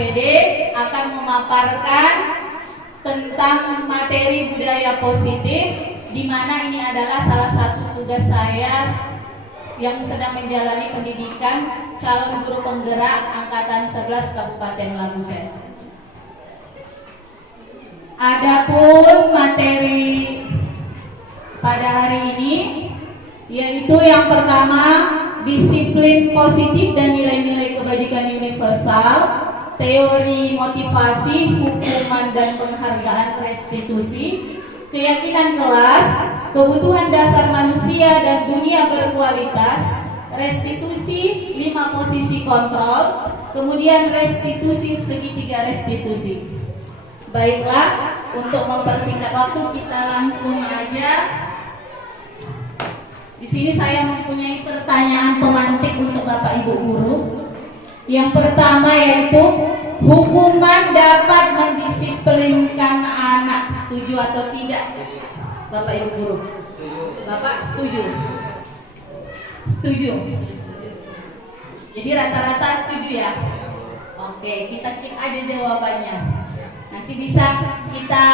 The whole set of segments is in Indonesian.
SPD akan memaparkan tentang materi budaya positif, di mana ini adalah salah satu tugas saya yang sedang menjalani pendidikan calon guru penggerak angkatan 11 Kabupaten Labusen. Adapun materi pada hari ini yaitu yang pertama, disiplin positif dan nilai-nilai kebajikan universal, teori motivasi, hukuman dan penghargaan restitusi, keyakinan kelas, kebutuhan dasar manusia dan dunia berkualitas, restitusi, 5 posisi kontrol, kemudian restitusi segitiga restitusi. Baiklah, untuk mempersingkat waktu kita langsung aja. Di sini saya mempunyai pertanyaan pemantik untuk Bapak Ibu guru. Yang pertama yaitu hukuman dapat mendisiplinkan anak. Setuju atau tidak? Bapak Ibu guru. Bapak setuju? Setuju. Jadi rata-rata setuju ya? Oke, kita keep aja jawabannya. Nanti bisa kita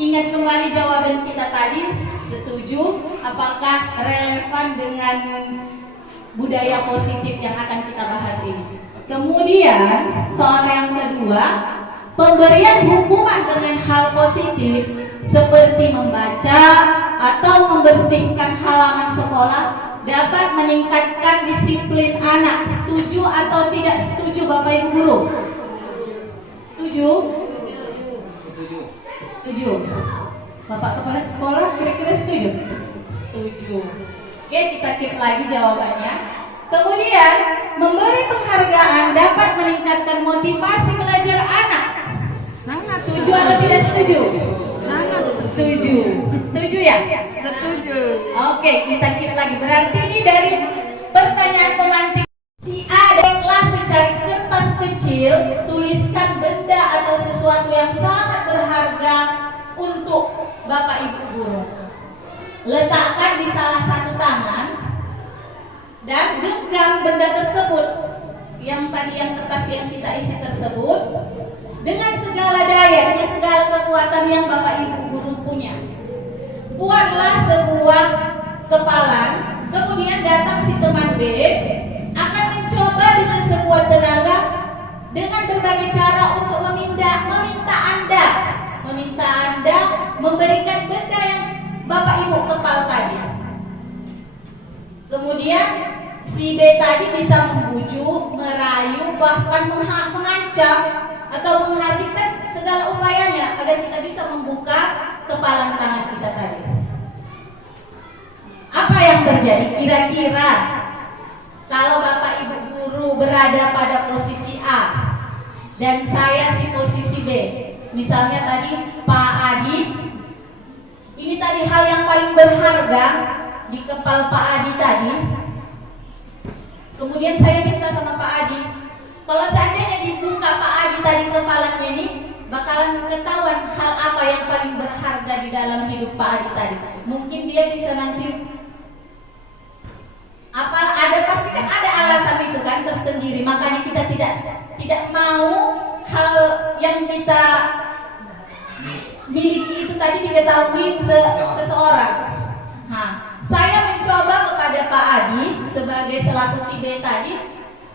ingat kembali jawaban kita tadi. Setuju? Apakah relevan dengan budaya positif yang akan kita bahas ini? Kemudian soal yang kedua, pemberian hukuman dengan hal positif seperti membaca atau membersihkan halaman sekolah dapat meningkatkan disiplin anak. Setuju atau tidak setuju Bapak Ibu guru? Setuju? Setuju. Bapak kepala sekolah kira-kira setuju? Setuju. Oke, kita keep lagi jawabannya. Kemudian, memberi penghargaan dapat meningkatkan motivasi belajar anak. Sangat Setuju atau tidak setuju? sangat Setuju. Setuju ya? setuju. Oke, kita keep lagi. Berarti ini dari pertanyaan pemantik. Si A dari kelas secari kertas kecil, tuliskan benda atau sesuatu yang sangat berharga untuk Bapak Ibu guru. Letakkan di salah satu tangan dan genggam benda tersebut, yang tadi yang kertas yang kita isi tersebut, dengan segala daya, dengan segala kekuatan yang Bapak Ibu guru punya. Buatlah sebuah kepalan, kemudian datang si teman B akan mencoba dengan sekuat tenaga dengan berbagai cara untuk meminta Anda memberikan benda yang Bapak Ibu kepal tadi. Kemudian si B tadi bisa membujuk, merayu, bahkan mengancam atau menghabiskan segala upayanya agar kita bisa membuka kepalan tangan kita tadi. Apa yang terjadi kira-kira kalau Bapak Ibu guru berada pada posisi A dan saya si posisi B? Misalnya tadi Pak Adi, ini tadi hal yang paling berharga di kepala Pak Adi tadi. Kemudian saya minta sama Pak Adi, kalau seandainya dibuka Pak Adi tadi kepalanya ini, bakalan ketahuan hal apa yang paling berharga di dalam hidup Pak Adi tadi. Mungkin dia bisa nanti pasti kan ada alasan itu kan tersendiri. Makanya kita tidak mau hal yang kita miliki itu tadi diketahui seseorang. Saya mencoba kepada Pak Adi sebagai selaku si B tadi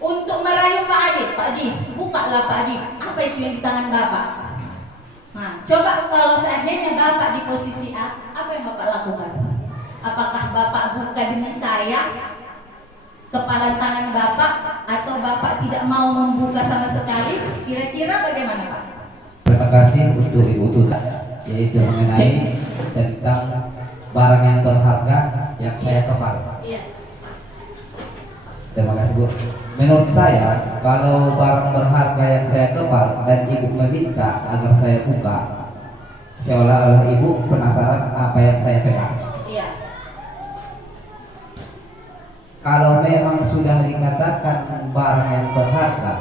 untuk merayu Pak Adi. Pak Adi, bukalah Pak Adi. Apa itu yang di tangan Bapak? Coba kalau seandainya Bapak di posisi A, apa yang Bapak lakukan? Apakah Bapak buka demi saya kepala tangan Bapak, atau Bapak tidak mau membuka sama sekali? Kira-kira bagaimana Pak? Terima kasih untuk Ibu Tuta, yaitu mengenai tentang barang yang berharga yang saya kepal. Iya. Terima kasih Bu. Menurut saya, kalau barang berharga yang saya kepal dan Ibu meminta agar saya buka, seolah-olah Ibu penasaran apa yang saya pegang. Iya. Kalau memang sudah dikatakan barang yang berharga,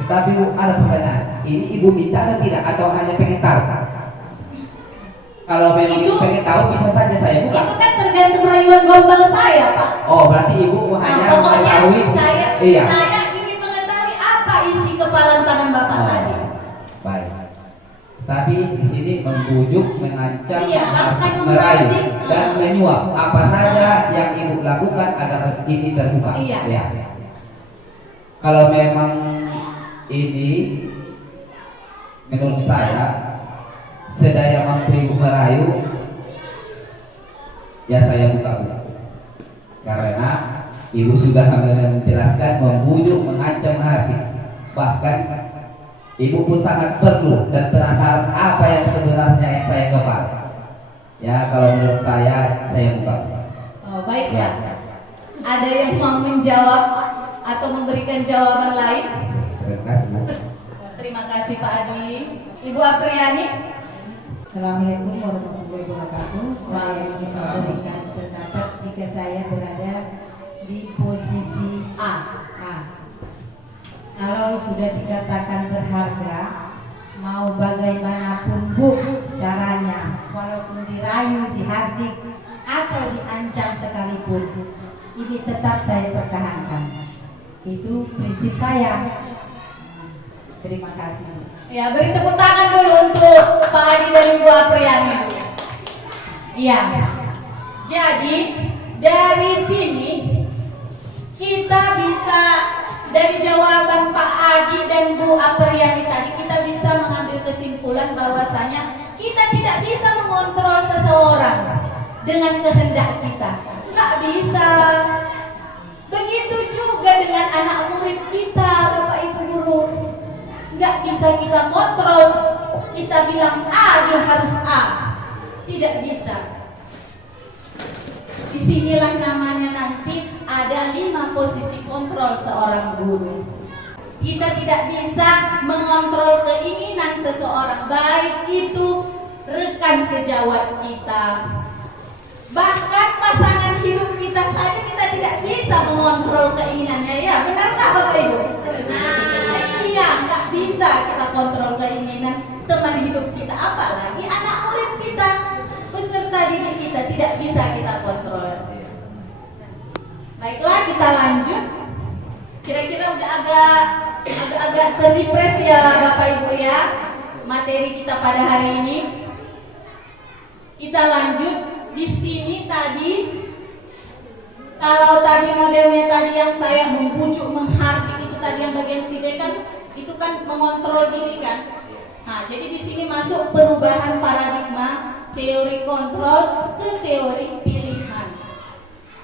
tetapi Bu, ada pertanyaan, ini Ibu minta atau tidak, atau hanya pengen tahu? Kalau memang Ibu pengen tahu, bisa saja saya buka. Itu kan tergantung rayuan gombal saya Pak. Oh, berarti Ibu hanya Pokoknya mengetahui. saya Iya. ingin mengetahui apa hafalan tangan Bapak Oh, tadi. baik. Tadi di sini membujuk, mengancam, Iya, akan merayu membanting, dan menyuap. Apa saja yang ibu lakukan agar ini terbuka. Iya. Ya. Kalau memang ini menurut saya sedaya mampu ibu merayu, ya saya buka Bu. Karena ibu sudah menjelaskan, membujuk, mengancam, menghati. Bahkan ibu pun sangat perlu dan penasaran apa yang sebenarnya yang saya kepal. Ya, kalau menurut saya buka. Oh, baiklah. Ada yang mau menjawab atau memberikan jawaban lain? Terima kasih Bu. Terima kasih Pak Adi. Ibu Apriyani. Assalamualaikum warahmatullahi wabarakatuh. Saya ingin memberikan pendapat jika saya berada di posisi A. Kalau sudah dikatakan berharga, mau bagaimanapun Bu caranya, walaupun dirayu, dihardik, atau diancam sekalipun, ini tetap saya pertahankan. Itu prinsip saya. Terima kasih. Ya, beri tepuk tangan dulu untuk Pak Adi dan Ibu Apriyani. Iya. Jadi dari sini kita bisa, dari jawaban Pak Adi dan Bu Apriyani tadi, kita bisa mengambil kesimpulan bahwasanya kita tidak bisa mengontrol seseorang dengan kehendak kita. Nggak bisa. Begitu juga dengan anak murid kita, Bapak Ibu guru. Nggak bisa kita kontrol, kita bilang A, dia harus A. Tidak bisa. Disinilah namanya nanti ada 5 posisi kontrol seorang guru. Kita tidak bisa mengontrol keinginan seseorang, baik itu rekan sejawat kita, bahkan pasangan hidup kita saja kita tidak bisa mengontrol keinginannya. Ya, benar nggak Bapak Ibu? Iya, nggak bisa kita kontrol keinginan teman hidup kita, apalagi anak murid kita, peserta didik kita, tidak bisa kita kontrol. Baiklah, kita lanjut. Kira-kira udah agak terrefresh ya Bapak Ibu ya materi kita pada hari ini. Kita lanjut. Di sini tadi, kalau tadi modelnya tadi yang saya membujuk, menghardik, itu tadi yang bagian sini kan, itu kan mengontrol diri kan. Nah, jadi di sini masuk perubahan paradigma teori kontrol ke teori pilihan.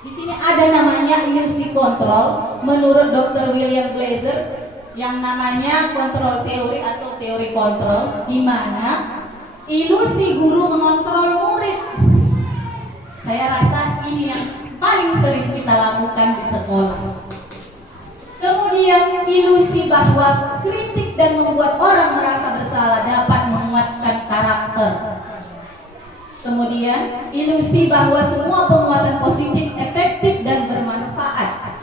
Di sini ada namanya ilusi kontrol menurut Dr. William Glaser, yang namanya kontrol teori atau teori kontrol, di mana ilusi guru mengontrol murid. Saya rasa ini yang paling sering kita lakukan di sekolah. Kemudian ilusi bahwa kritik dan membuat orang merasa bersalah dapat menguatkan karakter. Kemudian ilusi bahwa semua penguatan positif efektif dan bermanfaat.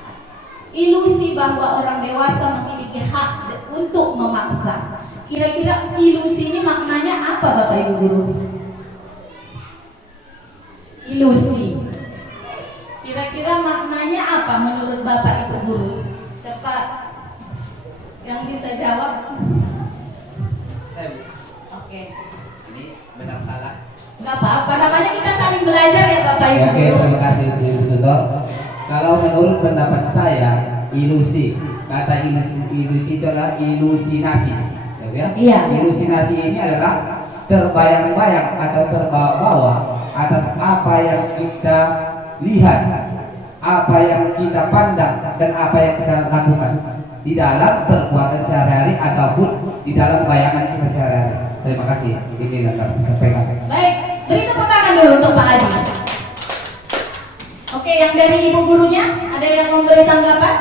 Ilusi bahwa orang dewasa memiliki hak untuk memaksa. Kira-kira ilusi ini maknanya apa Bapak Ibu guru? Ilusi. Kira-kira maknanya apa menurut Bapak Ibu guru? Siapa yang bisa jawab? Saya. Oke. Ini benar salah. Nggak apa-apa, namanya kita saling belajar ya Bapak Ibu Oke, guru. terima kasih Ibu Tutor. Kalau menurut pendapat saya, ilusi, kata ilusi itu adalah ilusinasi, ya? Iya. Ilusinasi ini adalah terbayang-bayang atau terbawa-bawa atas apa yang kita lihat, apa yang kita pandang, dan apa yang kita lakukan di dalam perbuatan sehari-hari ataupun di dalam bayangan kita sehari-hari. Terima kasih. Ini yang dapat saya sampaikan. Baik, beri tepuk tangan dulu untuk Pak Adi. Oke, yang dari ibu gurunya ada yang memberi tanggapan?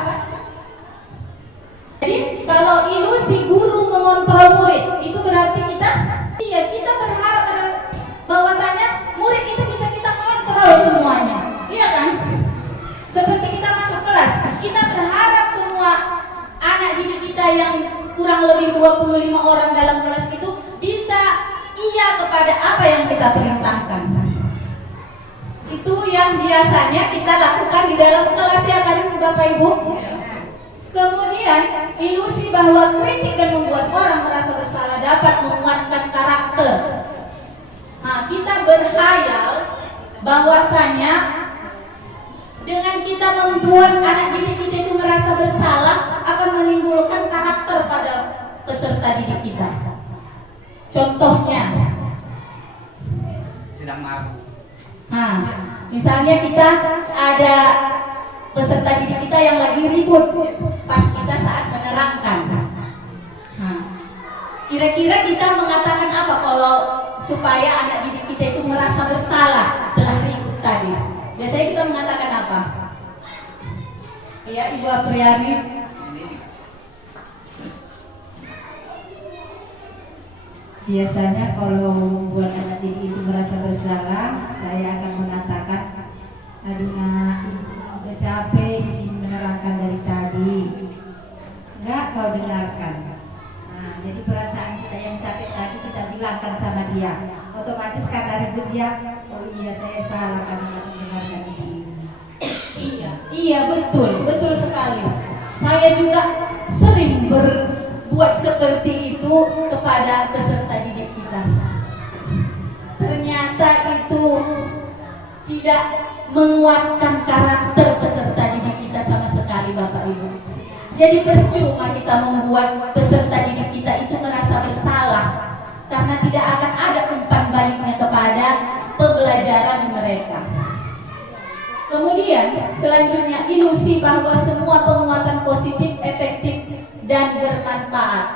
Jadi kalau ilusi guru mengontrol murid, itu berarti kita berharap bahwasanya murid itu bisa kita kontrol semuanya, iya kan? Seperti kita masuk kelas, kita berharap semua anak didik kita yang kurang lebih 25 orang dalam kelas itu bisa iya kepada apa yang kita perintahkan. Itu yang biasanya kita lakukan di dalam kelas ya kan Bapak Ibu. Kemudian ilusi bahwa kritik dan membuat orang merasa bersalah dapat menguatkan karakter. Nah, kita berkhayal bahwasanya dengan kita membuat anak didik kita itu merasa bersalah akan menimbulkan karakter pada peserta didik kita. Contohnya, sedang mabuk. nah, misalnya kita ada peserta didik kita yang lagi ribut pas kita saat menerangkan. Nah, kira-kira kita mengatakan apa kalau supaya anak didik kita itu merasa bersalah telah ribut tadi? Biasanya kita mengatakan apa? Ya, Ibu Apriani. Biasanya kalau membuat anak didik itu merasa bersalah, saya akan mengatakan, aduh nak, ibu udah capek di sini menerangkan dari tadi. Enggak kau dengarkan. Nah, jadi perasaan kita yang capek tadi kita bilangkan sama dia. Otomatis karena ribut dia, oh iya saya salah karena nggak mendengarkan ini. Iya betul sekali. Saya juga sering berbuat seperti itu kepada peserta didik kita. Ternyata itu tidak menguatkan karakter peserta didik kita sama sekali, Bapak Ibu. Jadi percuma kita membuat peserta didik kita itu merasa bersalah, karena tidak akan ada umpan baliknya kepada pembelajaran mereka. Kemudian selanjutnya ilusi bahwa semua penguatan positif, efektif dan bermanfaat.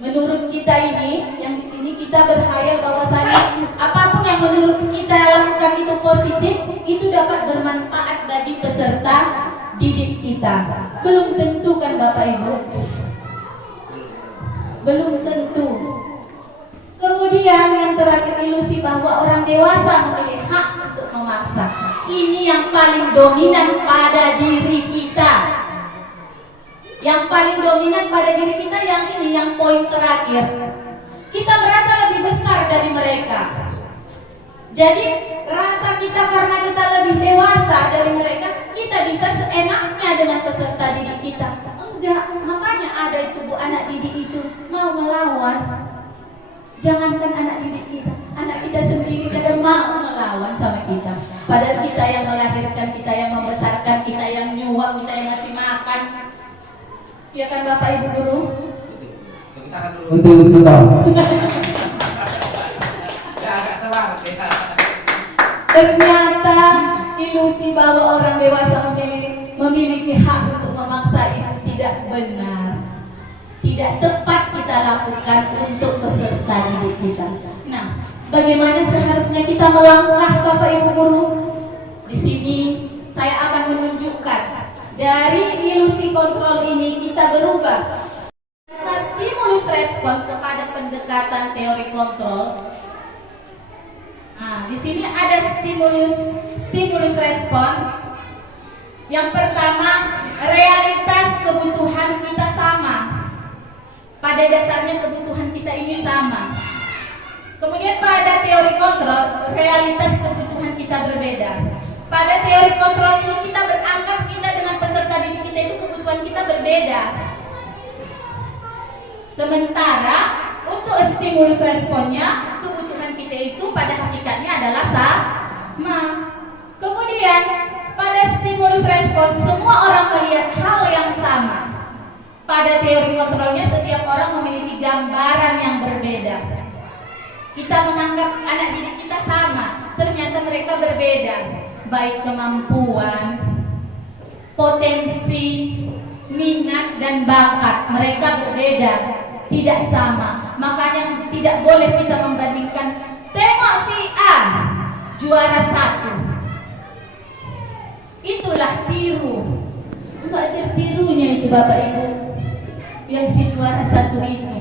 Menurut kita ini, yang di sini kita berkhayal bahwasanya apapun yang menurut kita lakukan itu positif, itu dapat bermanfaat bagi peserta didik kita. Belum tentu kan Bapak Ibu? Belum tentu. Kemudian yang terakhir ilusi bahwa orang dewasa memiliki hak untuk memaksa. Ini yang paling dominan pada diri kita. Yang paling dominan pada diri kita yang ini, yang poin terakhir. Kita merasa lebih besar dari mereka. Jadi rasa kita karena kita lebih dewasa dari mereka, kita bisa seenaknya dengan peserta didik kita. Enggak, makanya ada itu Bu, anak didik itu mau melawan. Jangankan anak didik kita, anak kita sendiri kadang mau melawan sama kita. Padahal kita yang melahirkan, kita yang membesarkan, kita yang nyuap, kita yang ngasih makan. Ya kan Bapak Ibu guru? Betul. Ternyata ilusi bahwa orang dewasa memiliki hak untuk memaksa itu tidak benar. Tidak tepat kita lakukan untuk peserta didik kita. Nah, bagaimana seharusnya kita melangkah Bapak Ibu guru? Di sini saya akan menunjukkan dari ilusi kontrol ini kita berubah. Stimulus respon kepada pendekatan teori kontrol. Nah, di sini ada stimulus respon. Yang pertama, realitas kebutuhan kita sama. Pada dasarnya kebutuhan kita ini sama. Kemudian pada teori kontrol, realitas kebutuhan kita berbeda. Pada teori kontrol ini kita beranggap kita dengan peserta didik kita itu kebutuhan kita berbeda. Sementara untuk stimulus responnya, kebutuhan kita itu pada hakikatnya adalah sama. Kemudian pada stimulus respon semua orang melihat hal yang sama. Pada teori kontrolnya setiap orang memiliki gambaran yang berbeda. Kita menganggap anak didik kita sama, ternyata mereka berbeda. Baik kemampuan, potensi, minat dan bakat mereka berbeda, tidak sama. Makanya tidak boleh kita membandingkan. Tengok si A juara 1, itulah tiru. Enggak tertirunya itu Bapak Ibu. Yang si juara 1 itu,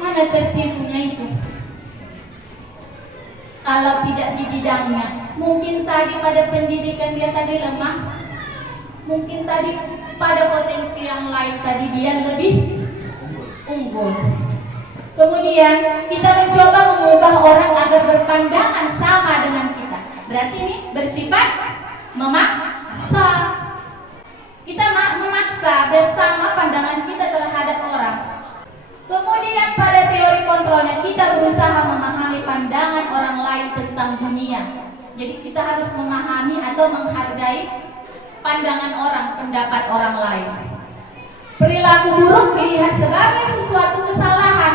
mana tertirunya itu? Kalau tidak di bidangnya, mungkin tadi pada pendidikan dia tadi lemah, mungkin tadi pada potensi yang lain tadi dia lebih unggul. Kemudian kita mencoba mengubah orang agar berpandangan sama dengan kita. Berarti ini bersifat memaksa. Kita memaksa bersama pandangan kita terhadap orang. Kemudian pada teori kontrolnya kita berusaha memahami pandangan orang lain tentang dunia. Jadi kita harus memahami atau menghargai pandangan orang, pendapat orang lain. Perilaku buruk dilihat sebagai sesuatu kesalahan.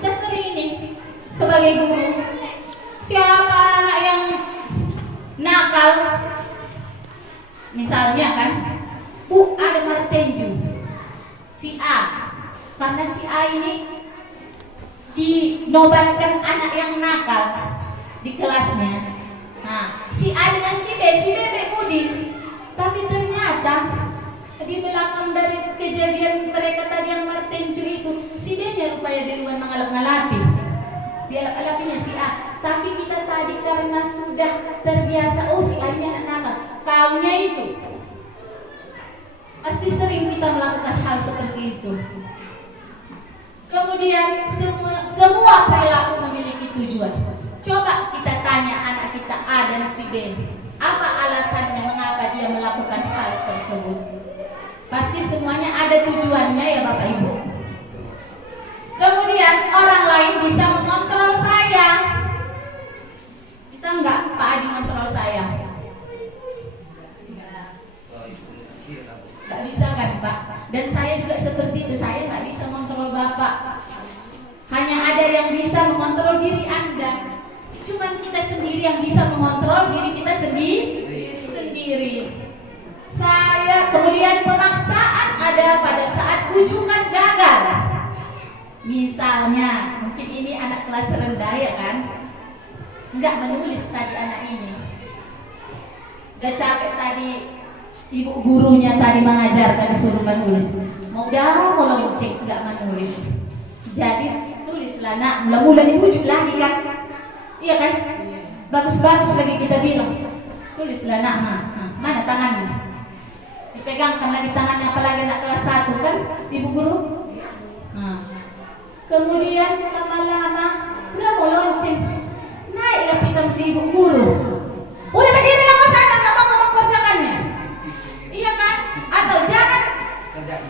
Kita sering ini sebagai guru. Siapa anak yang nakal? Misalnya kan, ada martenju si A. Karena si A ini dinobatkan anak yang nakal di kelasnya. Nah, si A dengan si B baik budi. Tapi ternyata di belakang dari kejadian mereka tadi yang martenju itu, si B-nya rupanya duluan mengalap-ngalapi. Dialap-alapinya si A. Tapi kita tadi karena sudah terbiasa, oh si A ini anak nakal, kaunya itu. Pasti sering kita melakukan hal seperti itu. Kemudian semua perilaku memiliki tujuan. Coba kita tanya anak kita A dan si B, apa alasannya mengapa dia melakukan hal tersebut? Pasti semuanya ada tujuannya ya Bapak Ibu. Kemudian orang lain bisa mengontrol saya. Bisa enggak Pak Adi mengontrol saya? Nggak bisa kan Pak? Dan saya juga seperti itu, saya nggak bisa mengontrol Bapak. Hanya ada yang bisa mengontrol diri Anda. Cuman kita sendiri yang bisa mengontrol diri kita sendiri. Saya kemudian pemaksaan ada pada saat ujukan gagal. Misalnya, mungkin ini anak kelas rendah ya kan? Nggak menulis tadi anak ini. Udah capek tadi. Ibu gurunya tadi mengajarkan disuruh menulis, mau lonceng nggak menulis. Jadi tulislah nak, mula-mula dibujuk lagi kan? Iya kan? Bagus-bagus lagi kita bilang. Tulislah nak, mana tanganmu? Dipegangkan lagi tangannya, apalagi anak kelas 1 kan, ibu guru. Kemudian lama-lama udah mau lonceng, naiklah pitam si ibu guru. Udah berdiri lama sana, nggak mau mengerjakannya. Iya kan? Atau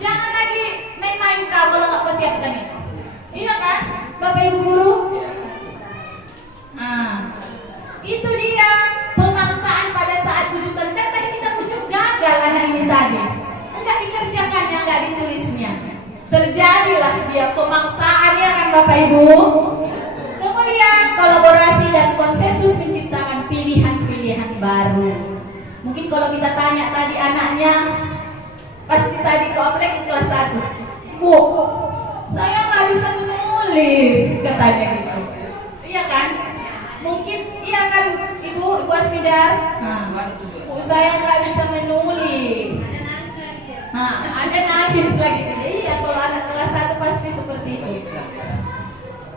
jangan lagi main-main kau kalau nggak kau siapkan itu. Iya kan? Bapak Ibu guru? Nah, itu dia pemaksaan pada saat ujukan. Kan tadi kita ujuk gagal anak ini tadi. Enggak dikerjakannya, enggak ditulisnya. Terjadilah dia pemaksaan ya kan Bapak Ibu? Kemudian kolaborasi dan konsensus menciptakan pilihan-pilihan baru. Mungkin kalau kita tanya tadi anaknya, pasti tadi komplek di kelas 1, Bu, saya nggak bisa menulis, katanya gitu. Iya kan? Mungkin iya kan Ibu Asmidar? Bu, saya nggak bisa menulis. Ada nangis lagi. Iya, kalau anak kelas 1 pasti seperti itu.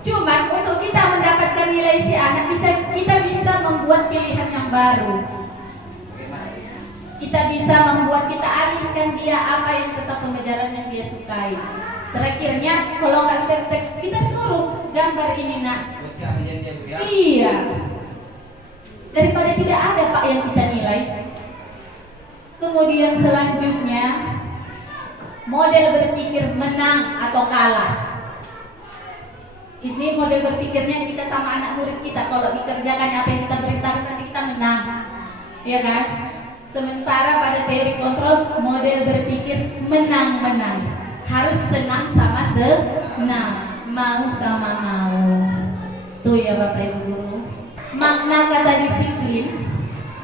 Cuman untuk kita mendapatkan nilai si anak, kita bisa membuat pilihan yang baru. Kita bisa membuat kita alihkan dia apa yang tetap pembelajaran yang dia sukai. Terakhirnya kalau nggak bisa kita suruh gambar ini nak. Iya. Daripada tidak ada Pak yang kita nilai. Kemudian selanjutnya model berpikir menang atau kalah. Ini model berpikirnya kita sama anak murid kita. Kalau dikerjakan apa yang kita perintahkan nanti kita menang. Iya kan? Sementara pada teori kontrol model berpikir menang-menang, harus senang sama senang, mau sama mau. Tuh ya Bapak Ibu guru. Makna kata disiplin.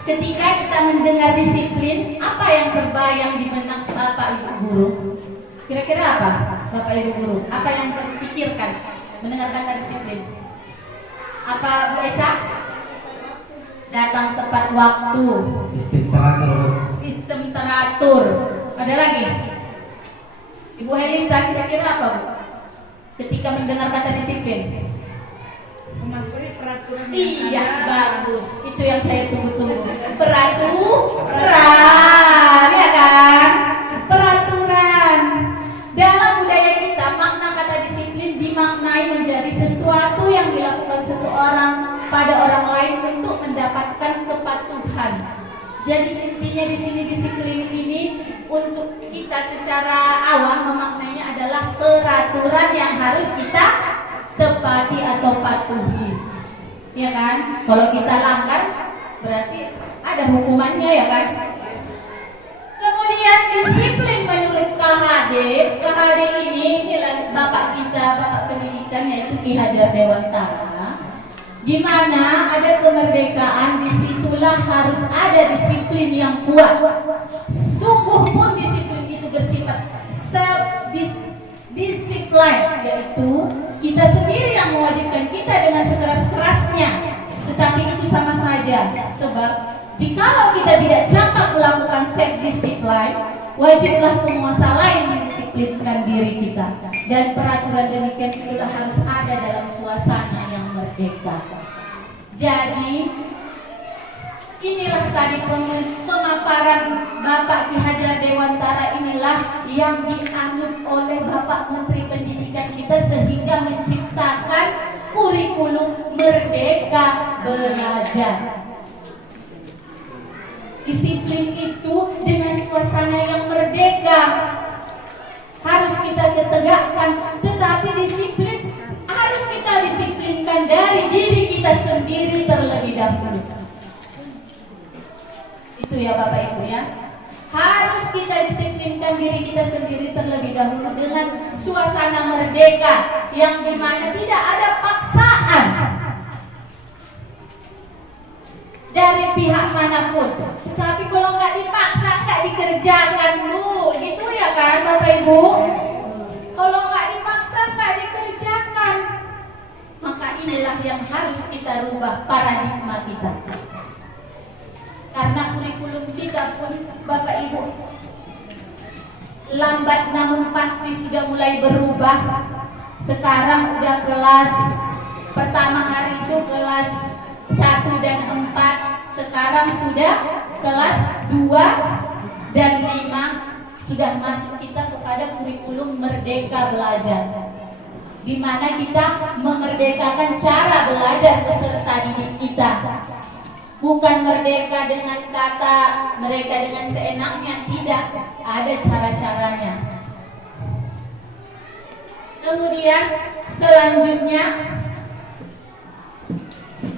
Ketika kita mendengar disiplin, apa yang terbayang di benak Bapak Ibu guru? Kira-kira apa Bapak Ibu guru? Apa yang terpikirkan mendengar kata disiplin? Apa Bu Esa? Datang tepat waktu. Sistem teratur. Ada lagi? Ibu Helita kira-kira apa Bu? Ketika mendengar kata disiplin? Mematuhi peraturan. Iya, bagus. Itu yang saya tunggu-tunggu. Peraturan, ya kan? Peraturan. Dalam budaya kita, makna kata disiplin dimaknai menjadi sesuatu yang dilakukan seseorang pada orang lain untuk mendapatkan kepatuhan. Jadi intinya di sini disiplin ini untuk kita secara awam memaknainya adalah peraturan yang harus kita tepati atau patuhi. Ya kan? Kalau kita langgar berarti ada hukumannya ya kan? Kemudian disiplin menurut KHD ini bapak kita, bapak pendidikan yaitu Ki Hajar Dewantara. Di mana ada kemerdekaan, disitulah harus ada disiplin yang kuat. Sungguh pun disiplin itu bersifat self-disiplin, yaitu kita sendiri yang mewajibkan kita dengan sekeras-kerasnya. Tetapi itu sama saja, sebab jikalau kita tidak cakap melakukan self-disiplin, wajiblah penguasa lain mendisiplinkan diri kita. Dan peraturan demikian itulah harus ada dalam suasana yang merdeka. Jadi inilah tadi pemaparan Bapak Ki Hajar Dewantara inilah yang dianut oleh Bapak Menteri Pendidikan kita sehingga menciptakan kurikulum Merdeka Belajar. Disiplin itu dengan suasana yang merdeka harus kita tegakkan, tetapi disiplin harus kita disiplinkan dari diri kita sendiri terlebih dahulu. Itu ya Bapak Ibu ya. Harus kita disiplinkan diri kita sendiri terlebih dahulu dengan suasana merdeka yang dimana tidak ada paksaan dari pihak manapun. Tetapi kalau nggak dipaksa nggak dikerjakan Bu, gitu ya kan Bapak Ibu? Kalau nggak dipaksa nggak dikerjakan. Maka inilah yang harus kita rubah paradigma kita. Karena kurikulum kita pun Bapak Ibu lambat namun pasti sudah mulai berubah. Sekarang udah kelas pertama hari itu kelas 1 dan 4, sekarang sudah kelas 2 dan 5 sudah masuk kita kepada kurikulum Merdeka Belajar, di mana kita memerdekakan cara belajar peserta didik kita. Bukan merdeka dengan kata mereka dengan seenaknya, tidak, ada cara-caranya. Kemudian selanjutnya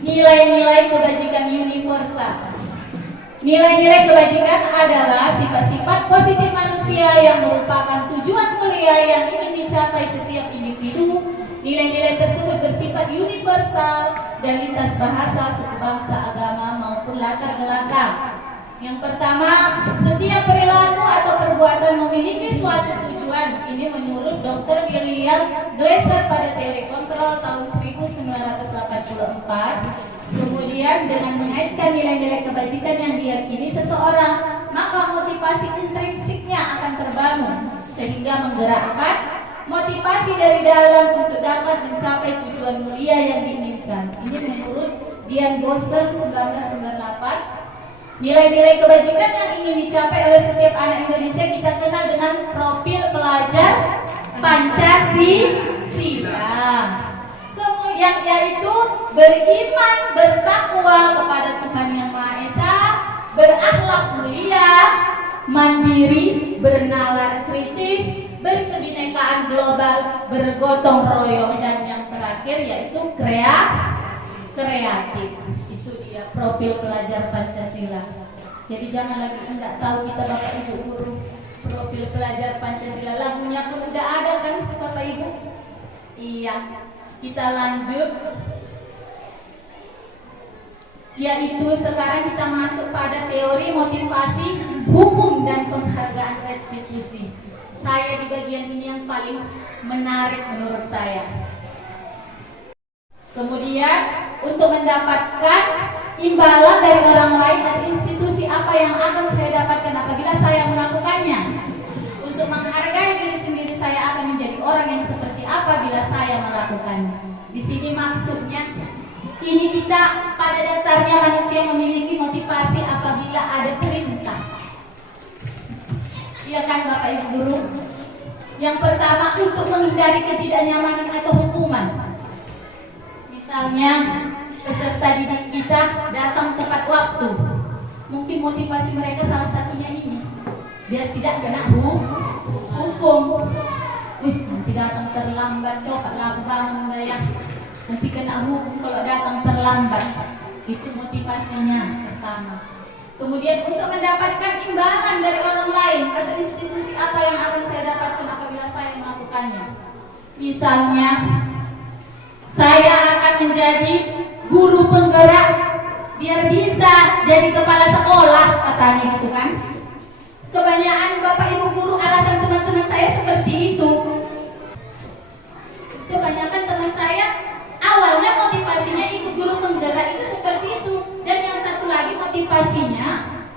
nilai-nilai kebajikan universal. Nilai-nilai kebajikan adalah sifat-sifat positif manusia yang merupakan tujuan mulia yang ingin dicapai setiap individu. Nilai-nilai tersebut bersifat universal dan lintas bahasa, suku bangsa, agama maupun latar belakang. Yang pertama, setiap perilaku atau perbuatan memiliki suatu tujuan. Ini menurut Dr. William Glasser pada teori kontrol tahun 1984. Kemudian dengan mengaitkan nilai-nilai kebajikan yang diyakini seseorang, maka motivasi intrinsiknya akan terbangun sehingga menggerakkan motivasi dari dalam untuk dapat mencapai tujuan mulia yang diinginkan. Ini menurut Dian Boston 1998. Nilai-nilai kebajikan yang ingin dicapai oleh setiap anak Indonesia kita kenal dengan profil pelajar Pancasila. Kemudian yaitu beriman, bertakwa kepada Tuhan Yang Maha Esa, berakhlak mulia, mandiri, bernalar kritis, berkebinekaan global, bergotong royong, dan yang terakhir yaitu kreatif. Itu dia profil pelajar Pancasila. Jadi jangan lagi enggak tahu kita Bapak Ibu guru profil pelajar Pancasila, lagunya pun udah ada kan Bapak Ibu? Iya. Kita lanjut, yaitu sekarang kita masuk pada teori motivasi hukum dan penghargaan restitusi. Saya di bagian ini yang paling menarik menurut saya. Kemudian untuk mendapatkan imbalan dari orang lain atau institusi, apa yang akan saya dapatkan apabila saya melakukannya? Untuk menghargai diri sendiri, saya akan menjadi orang yang seperti apa bila saya melakukannya. Di sini maksudnya, ini kita pada dasarnya manusia memiliki motivasi apabila ada perintah. Iya kan Bapak Ibu guru? Yang pertama untuk menghindari ketidaknyamanan atau hukuman. Misalnya peserta didik kita datang tepat waktu, Mungkin motivasi mereka salah satunya ini, biar tidak kena hukum. Nanti datang terlambat, coba bangun ya. Nanti kena hukum kalau datang terlambat. Itu motivasinya pertama. Kemudian untuk mendapatkan imbalan dari orang lain atau institusi apa yang akan saya dapatkan apabila saya melakukannya. Misalnya, saya akan menjadi guru penggerak biar bisa jadi kepala sekolah, katanya gitu kan. Kebanyakan Bapak Ibu guru, alasan teman-teman saya seperti itu. Kebanyakan teman saya awalnya motivasinya ikut guru penggerak itu seperti itu. Dan yang satu lagi motivasinya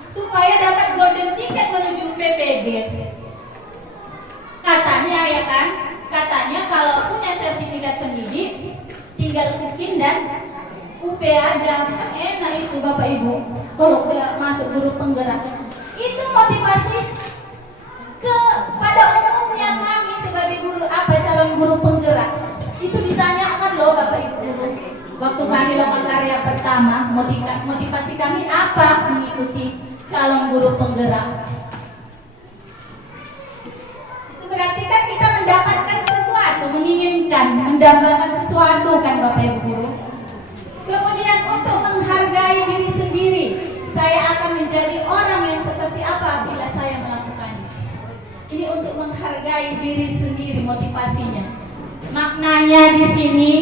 supaya dapat golden ticket menuju PPD. Katanya ya kan, katanya kalau punya sertifikat pendidik tinggal UKIN dan UP aja, kan enak itu Bapak Ibu. Kalau udah masuk guru penggerak, itu motivasi kepada umumnya kami sebagai guru calon guru penggerak. Itu ditanyakan loh Bapak Ibu guru. Waktu kami lokal karya pertama, motivasi kami apa mengikuti calon guru penggerak. Itu berarti kan kita mendapatkan sesuatu, menginginkan, mendambakan sesuatu kan Bapak Ibu guru. Kemudian untuk menghargai diri sendiri, saya akan menjadi orang yang seperti apa bila saya melakukannya. Ini untuk menghargai diri sendiri motivasinya. Maknanya di sini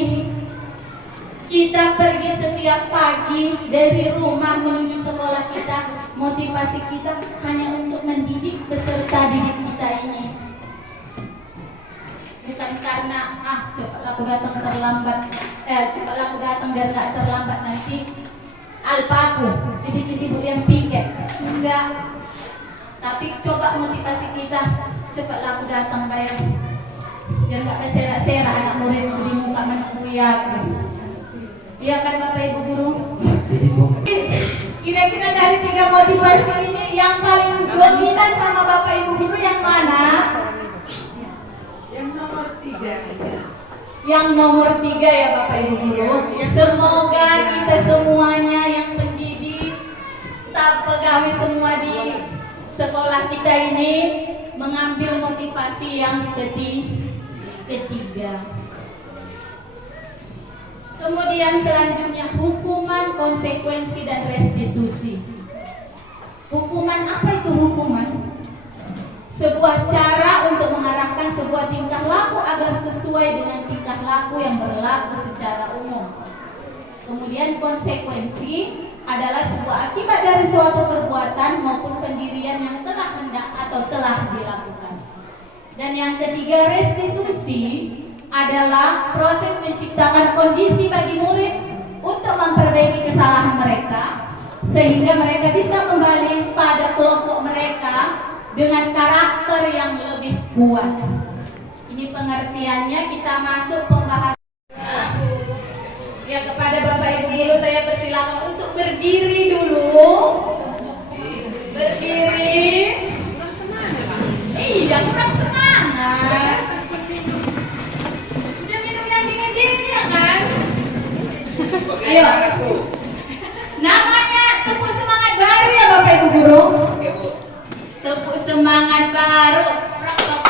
kita pergi setiap pagi dari rumah menuju sekolah kita, motivasi kita hanya untuk mendidik peserta didik kita ini. Bukan karena cepatlah aku datang terlambat, cepatlah aku datang biar gak terlambat nanti alpaku dibikin ibu yang piket. Enggak. Tapi coba motivasi kita, cepatlah aku datang bayar biar gak berserak-serak anak murid di muka menunggu ya. Iya kan Bapak Ibu guru? Kira-kira dari 3 motivasi ini yang paling dominan sama Bapak Ibu guru yang mana? Yang nomor 3. Yang nomor 3 ya Bapak Ibu guru. Semoga kita semuanya yang pendidik, staf pegawai semua di sekolah kita ini mengambil motivasi yang ketiga. Kemudian selanjutnya hukuman, konsekuensi dan restitusi. Hukuman, apa itu hukuman? Sebuah cara untuk mengarahkan sebuah tingkah laku agar sesuai dengan tingkah laku yang berlaku secara umum. Kemudian konsekuensi adalah sebuah akibat dari suatu perbuatan maupun pendirian yang telah hendak atau telah dilakukan. Dan yang ketiga, restitusi adalah proses menciptakan kondisi bagi murid untuk memperbaiki kesalahan mereka sehingga mereka bisa kembali pada kelompok mereka dengan karakter yang lebih kuat. Ini pengertiannya. Kita masuk pembahasan. Ya, kepada Bapak Ibu guru saya persilakan untuk berdiri dulu. Berdiri. Iya, kurang semangat. Udah minum yang dingin-dingin ya kan? Ayo. Namanya tepuk semangat baru ya Bapak Ibu guru. Tepuk semangat baru. Prok prok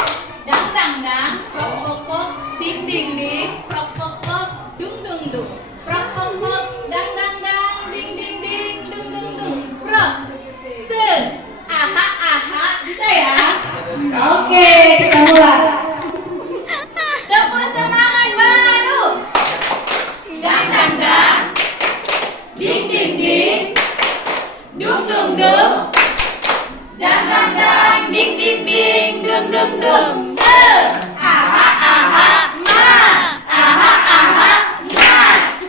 dang dang dang. Prok prok prok ding ding ding. Prok prok prok dung dung dung. Prok prok prok dang dang dang ding ding ding dung dung dung. Prok se aha aha bisa ya? Oke, kita mulai. Tepuk semangat baru. Dang dang dang. Ding ding ding. Dung dung dung. Dang dang dang, ding ding ding, dung dung dung. Se, aha aha, ma, aha aha, ma,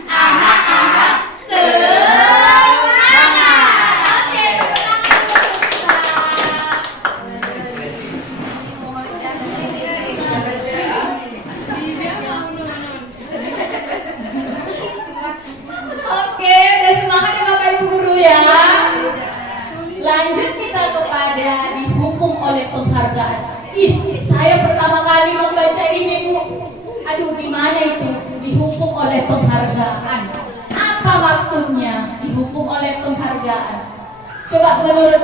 aha aha, semangat. Oke, oke, udah semangat ya Bapak Ibu guru ya. Lanjut kita kepada dihukum oleh penghargaan. Saya pertama kali membaca ini Bu. Aduh, gimana itu dihukum oleh penghargaan? Apa maksudnya dihukum oleh penghargaan? Coba menurut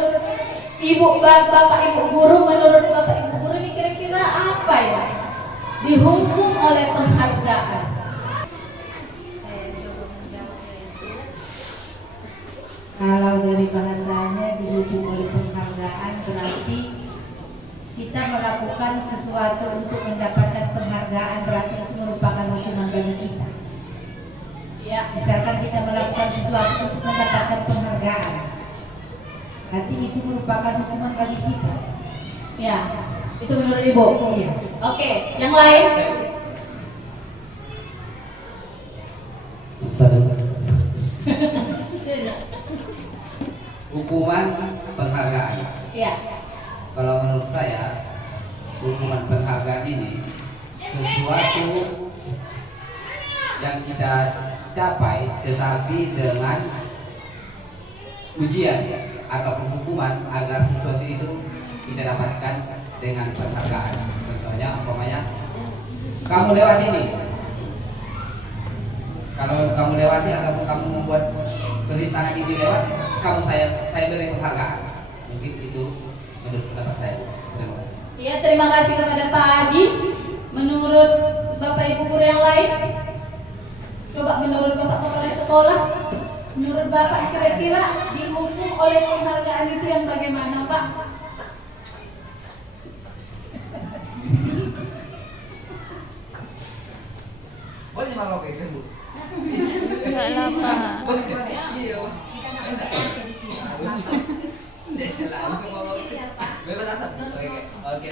bapak ibu guru, menurut bapak ibu guru ini kira-kira apa ya? Dihukum oleh penghargaan. Saya coba menjawabnya itu. Kalau dari bahasanya dihukum oleh penghargaan berarti kita melakukan sesuatu untuk mendapatkan penghargaan, berarti itu merupakan hukuman bagi kita. Ya, Misalkan kita melakukan sesuatu untuk mendapatkan penghargaan, berarti itu merupakan hukuman bagi kita. ya. Itu menurut ibu. Iya. Oke, yang lain? Hukuman penghargaan. Ya. Kalau menurut saya, hukuman penghargaan ini sesuatu yang kita capai tetapi dengan ujian atau hukuman agar sesuatu itu kita dapatkan dengan penghargaan. Contohnya umpamanya kamu lewat ini, kalau kamu lewati ataupun kamu membuat perintangan ini lewat, saya beri penghargaan. Mungkin itu menurut pendapat saya. Terima kasih. Ya, terima kasih kepada Pak Adi. Menurut Bapak Ibu guru yang lain, coba menurut Bapak kepala sekolah, menurut Bapak kira-kira dihukum oleh penghargaan itu yang bagaimana, Pak? Boleh malah kayak gitu, Bu? Enggak lama. Iya, Pak. Bebas asap. Oke.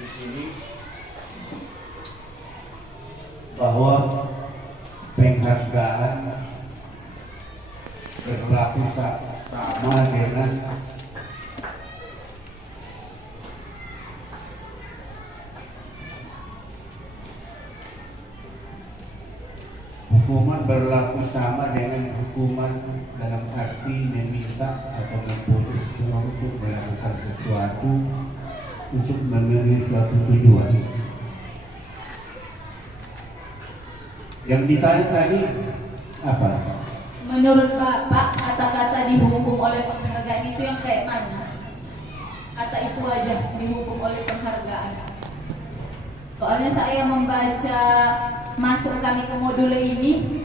Di sini bahwa penghargaan berlaku sama dengan hukuman berlaku sama dengan hukuman dalam arti meminta atau memputus seseorang untuk melakukan sesuatu untuk memenuhi suatu tujuan. Yang ditanya tadi apa? Menurut Bapak, kata-kata dihukum oleh penghargaan itu yang kayak mana? Kata itu aja, dihukum oleh penghargaan. Soalnya saya membaca masuk kami ke modul ini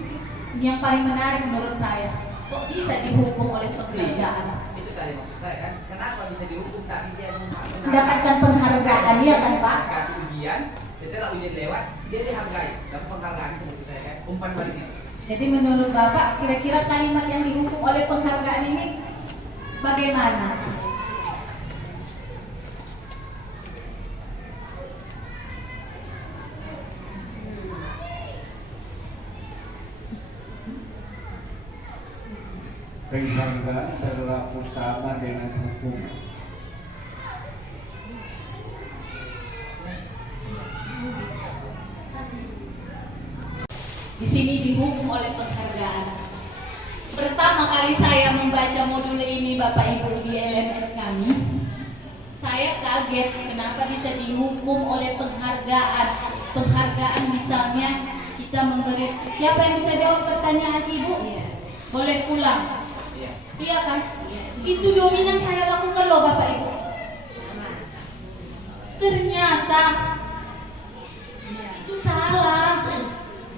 yang paling menarik menurut saya. Kok bisa dihukum oleh penghargaan? Itu tadi maksud saya kan, kenapa bisa dihukum tapi dia Mendapatkan penghargaan, ya kan Pak? kasih ujian, setelah ujian lewat dia dihargai, dapat penghargaan itu maksud saya kan, umpan balik itu. Jadi menurut Bapak, kira-kira kalimat yang dihukum oleh penghargaan ini bagaimana? Penghargaan berlaku sama dengan hukum. Di sini dihukum oleh penghargaan. Pertama kali saya membaca modul ini Bapak Ibu di LMS kami, saya kaget kenapa bisa dihukum oleh penghargaan. Penghargaan misalnya kita memberi, siapa yang bisa jawab pertanyaan Ibu? Boleh pulang. Iya kan? Itu dominan saya lakukan loh Bapak Ibu. Ternyata itu salah.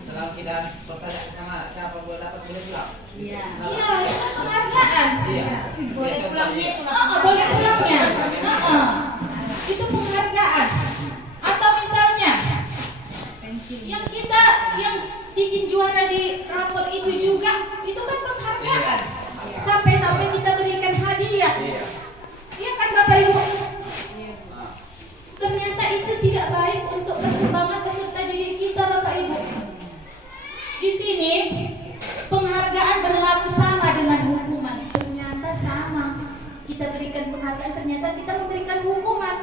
Setelah kita bertanya sama siapa boleh dapat boleh pulang. Iya. Iya, itu penghargaan. Iya. Boleh pulangnya itu Boleh pulangnya. Itu penghargaan. Atau misalnya yang kita yang bikin juara di rapor itu juga itu kan penghargaan. Sampai-sampai kita berikan hadiah. Iya kan Bapak Ibu? Ternyata itu tidak baik untuk perkembangan peserta didik kita Bapak Ibu. Di sini penghargaan berlaku sama dengan hukuman. Ternyata sama. Kita berikan penghargaan, ternyata kita memberikan hukuman.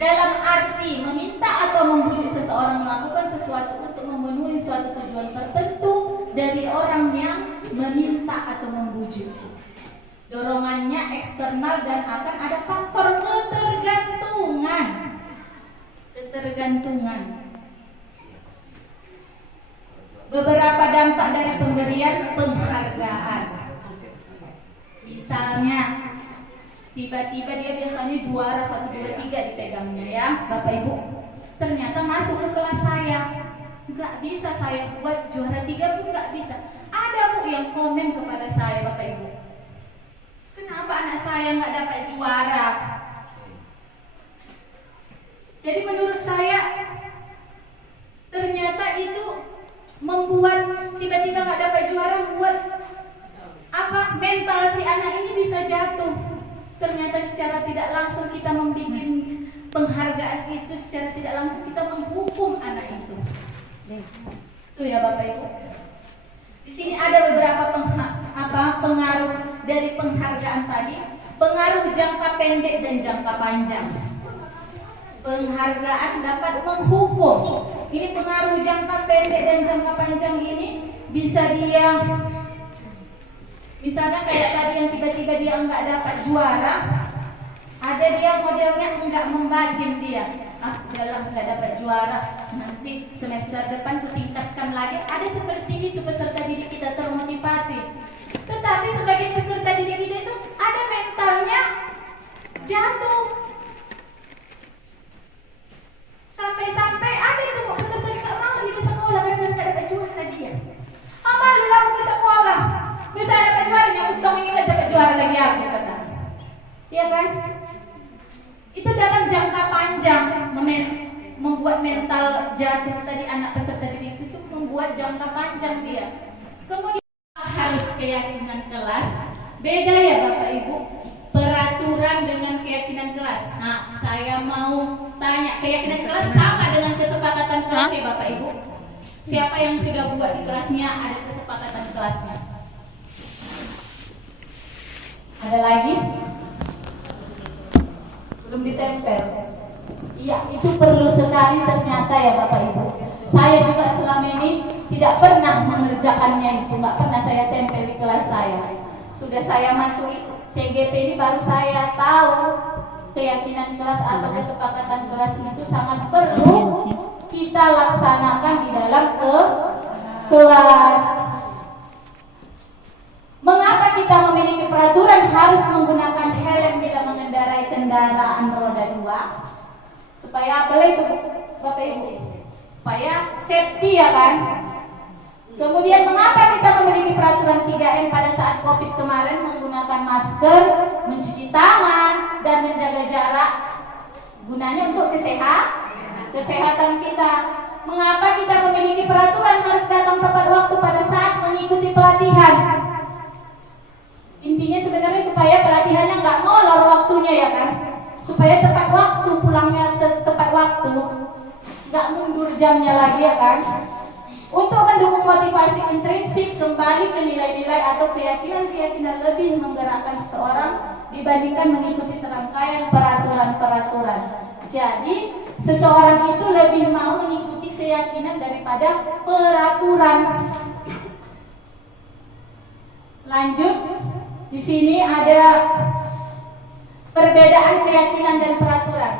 Dalam arti meminta atau membujuk seseorang melakukan sesuatu untuk memenuhi suatu tujuan tertentu dari orang yang meminta atau membujuk. Dorongannya eksternal dan akan ada faktor ketergantungan. beberapa dampak dari pemberian penghargaan. Misalnya, tiba-tiba dia biasanya juara 1, 2, 3 dipegangnya ya, Bapak Ibu. Ternyata masuk ke kelas saya, nggak bisa saya buat juara 3 pun nggak bisa. Ada Bu yang komen kepada saya, Bapak Ibu, kenapa anak saya nggak dapat juara? Jadi menurut saya ternyata itu membuat tiba-tiba nggak dapat juara, membuat apa mental si anak ini bisa jatuh. Ternyata secara tidak langsung kita membuat penghargaan itu, secara tidak langsung kita menghukum anak itu. Itu ya Bapak Ibu. Di sini ada beberapa pengaruh dari penghargaan tadi, pengaruh jangka pendek dan jangka panjang. Penghargaan dapat menghukum. Ini pengaruh jangka pendek dan jangka panjang ini bisa dia, misalnya kayak tadi yang tiba-tiba dia enggak dapat juara, ada dia modelnya enggak membatin dia. Dalam enggak dapat juara, nanti semester depan kutingkatkan lagi. Ada seperti itu peserta didik kita termotivasi. Tetapi sebagai peserta didik kita itu ada mentalnya jatuh. Sampai-sampai ada itu peserta didik nggak mau lagi di sekolah karena nggak dapat juara dia. Malu lah ke sekolah. Bisa dapat juara, nyambut dong ini nggak dapat juara lagi aku kata. Iya kan? Itu dalam jangka panjang membuat mental jatuh tadi anak peserta didik itu membuat jangka panjang dia. Kemudian harus keyakinan kelas. Beda ya Bapak Ibu, peraturan dengan keyakinan kelas. Nah, saya mau tanya, keyakinan kelas sama dengan kesepakatan kelas ya Bapak Ibu? Siapa yang sudah buat di kelasnya ada kesepakatan kelasnya? Ada lagi? Belum ditempel. Iya, itu perlu sekali ternyata ya Bapak Ibu. Saya juga selama ini tidak pernah mengerjakannya itu, nggak pernah saya tempel di kelas saya. Sudah saya masuk CGP ini baru saya tahu keyakinan kelas atau kesepakatan kelas itu sangat perlu kita laksanakan di dalam kelas. Mengapa kita memiliki peraturan harus menggunakan helm bila mengendarai kendaraan roda 2? Supaya apa itu Bapak Ibu? Supaya safety ya kan? Kemudian mengapa kita memiliki peraturan 3M pada saat Covid kemarin, menggunakan masker, mencuci tangan, dan menjaga jarak? Gunanya untuk kesehatan kita. Mengapa kita memiliki peraturan harus datang tepat waktu pada saat mengikuti pelatihan? Intinya sebenarnya supaya pelatihannya nggak molor waktunya ya kan? Supaya tepat waktu, pulangnya tepat waktu, nggak mundur jamnya lagi ya kan? Untuk mendukung motivasi intrinsik, kembali ke nilai-nilai atau keyakinan-keyakinan lebih menggerakkan seseorang dibandingkan mengikuti serangkaian peraturan-peraturan. Jadi, seseorang itu lebih mau mengikuti keyakinan daripada peraturan. Lanjut, di sini ada perbedaan keyakinan dan peraturan.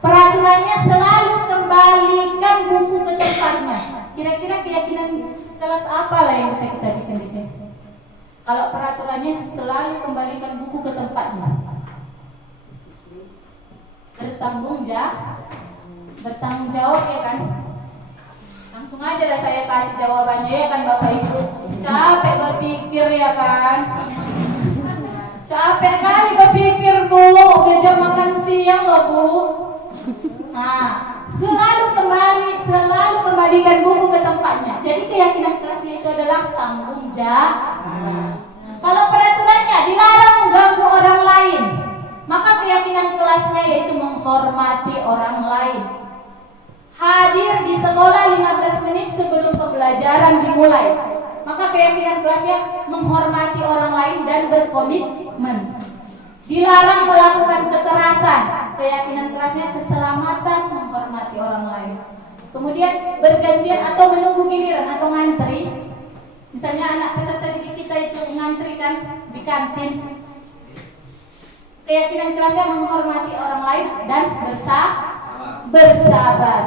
Peraturannya selalu kembalikan buku ke tempatnya. Kira-kira keyakinan kelas apa lah yang bisa kita bikin di sini? Kalau peraturannya selalu kembalikan buku ke tempatnya. Bertanggung jawab ya kan? Langsung aja lah saya kasih jawabannya ya kan Bapak Ibu. Capek berpikir ya kan? Capek kali berpikir Bu, udah jam makan siang loh Bu. Nah, selalu kembalikan buku ke tempatnya. Jadi keyakinan kelasnya itu adalah tanggung jawab. Kalau peraturannya dilarang mengganggu orang lain, maka keyakinan kelasnya yaitu menghormati orang lain. Hadir di sekolah 15 menit sebelum pembelajaran dimulai, maka keyakinan kelasnya menghormati orang lain dan berkomitmen. Dilarang melakukan kekerasan, keyakinan kelasnya keselamatan, menghormati orang lain. Kemudian bergantian atau menunggu giliran atau ngantri. Misalnya anak peserta didik kita itu ngantri kan di kantin. Keyakinan kelasnya menghormati orang lain dan bersabar.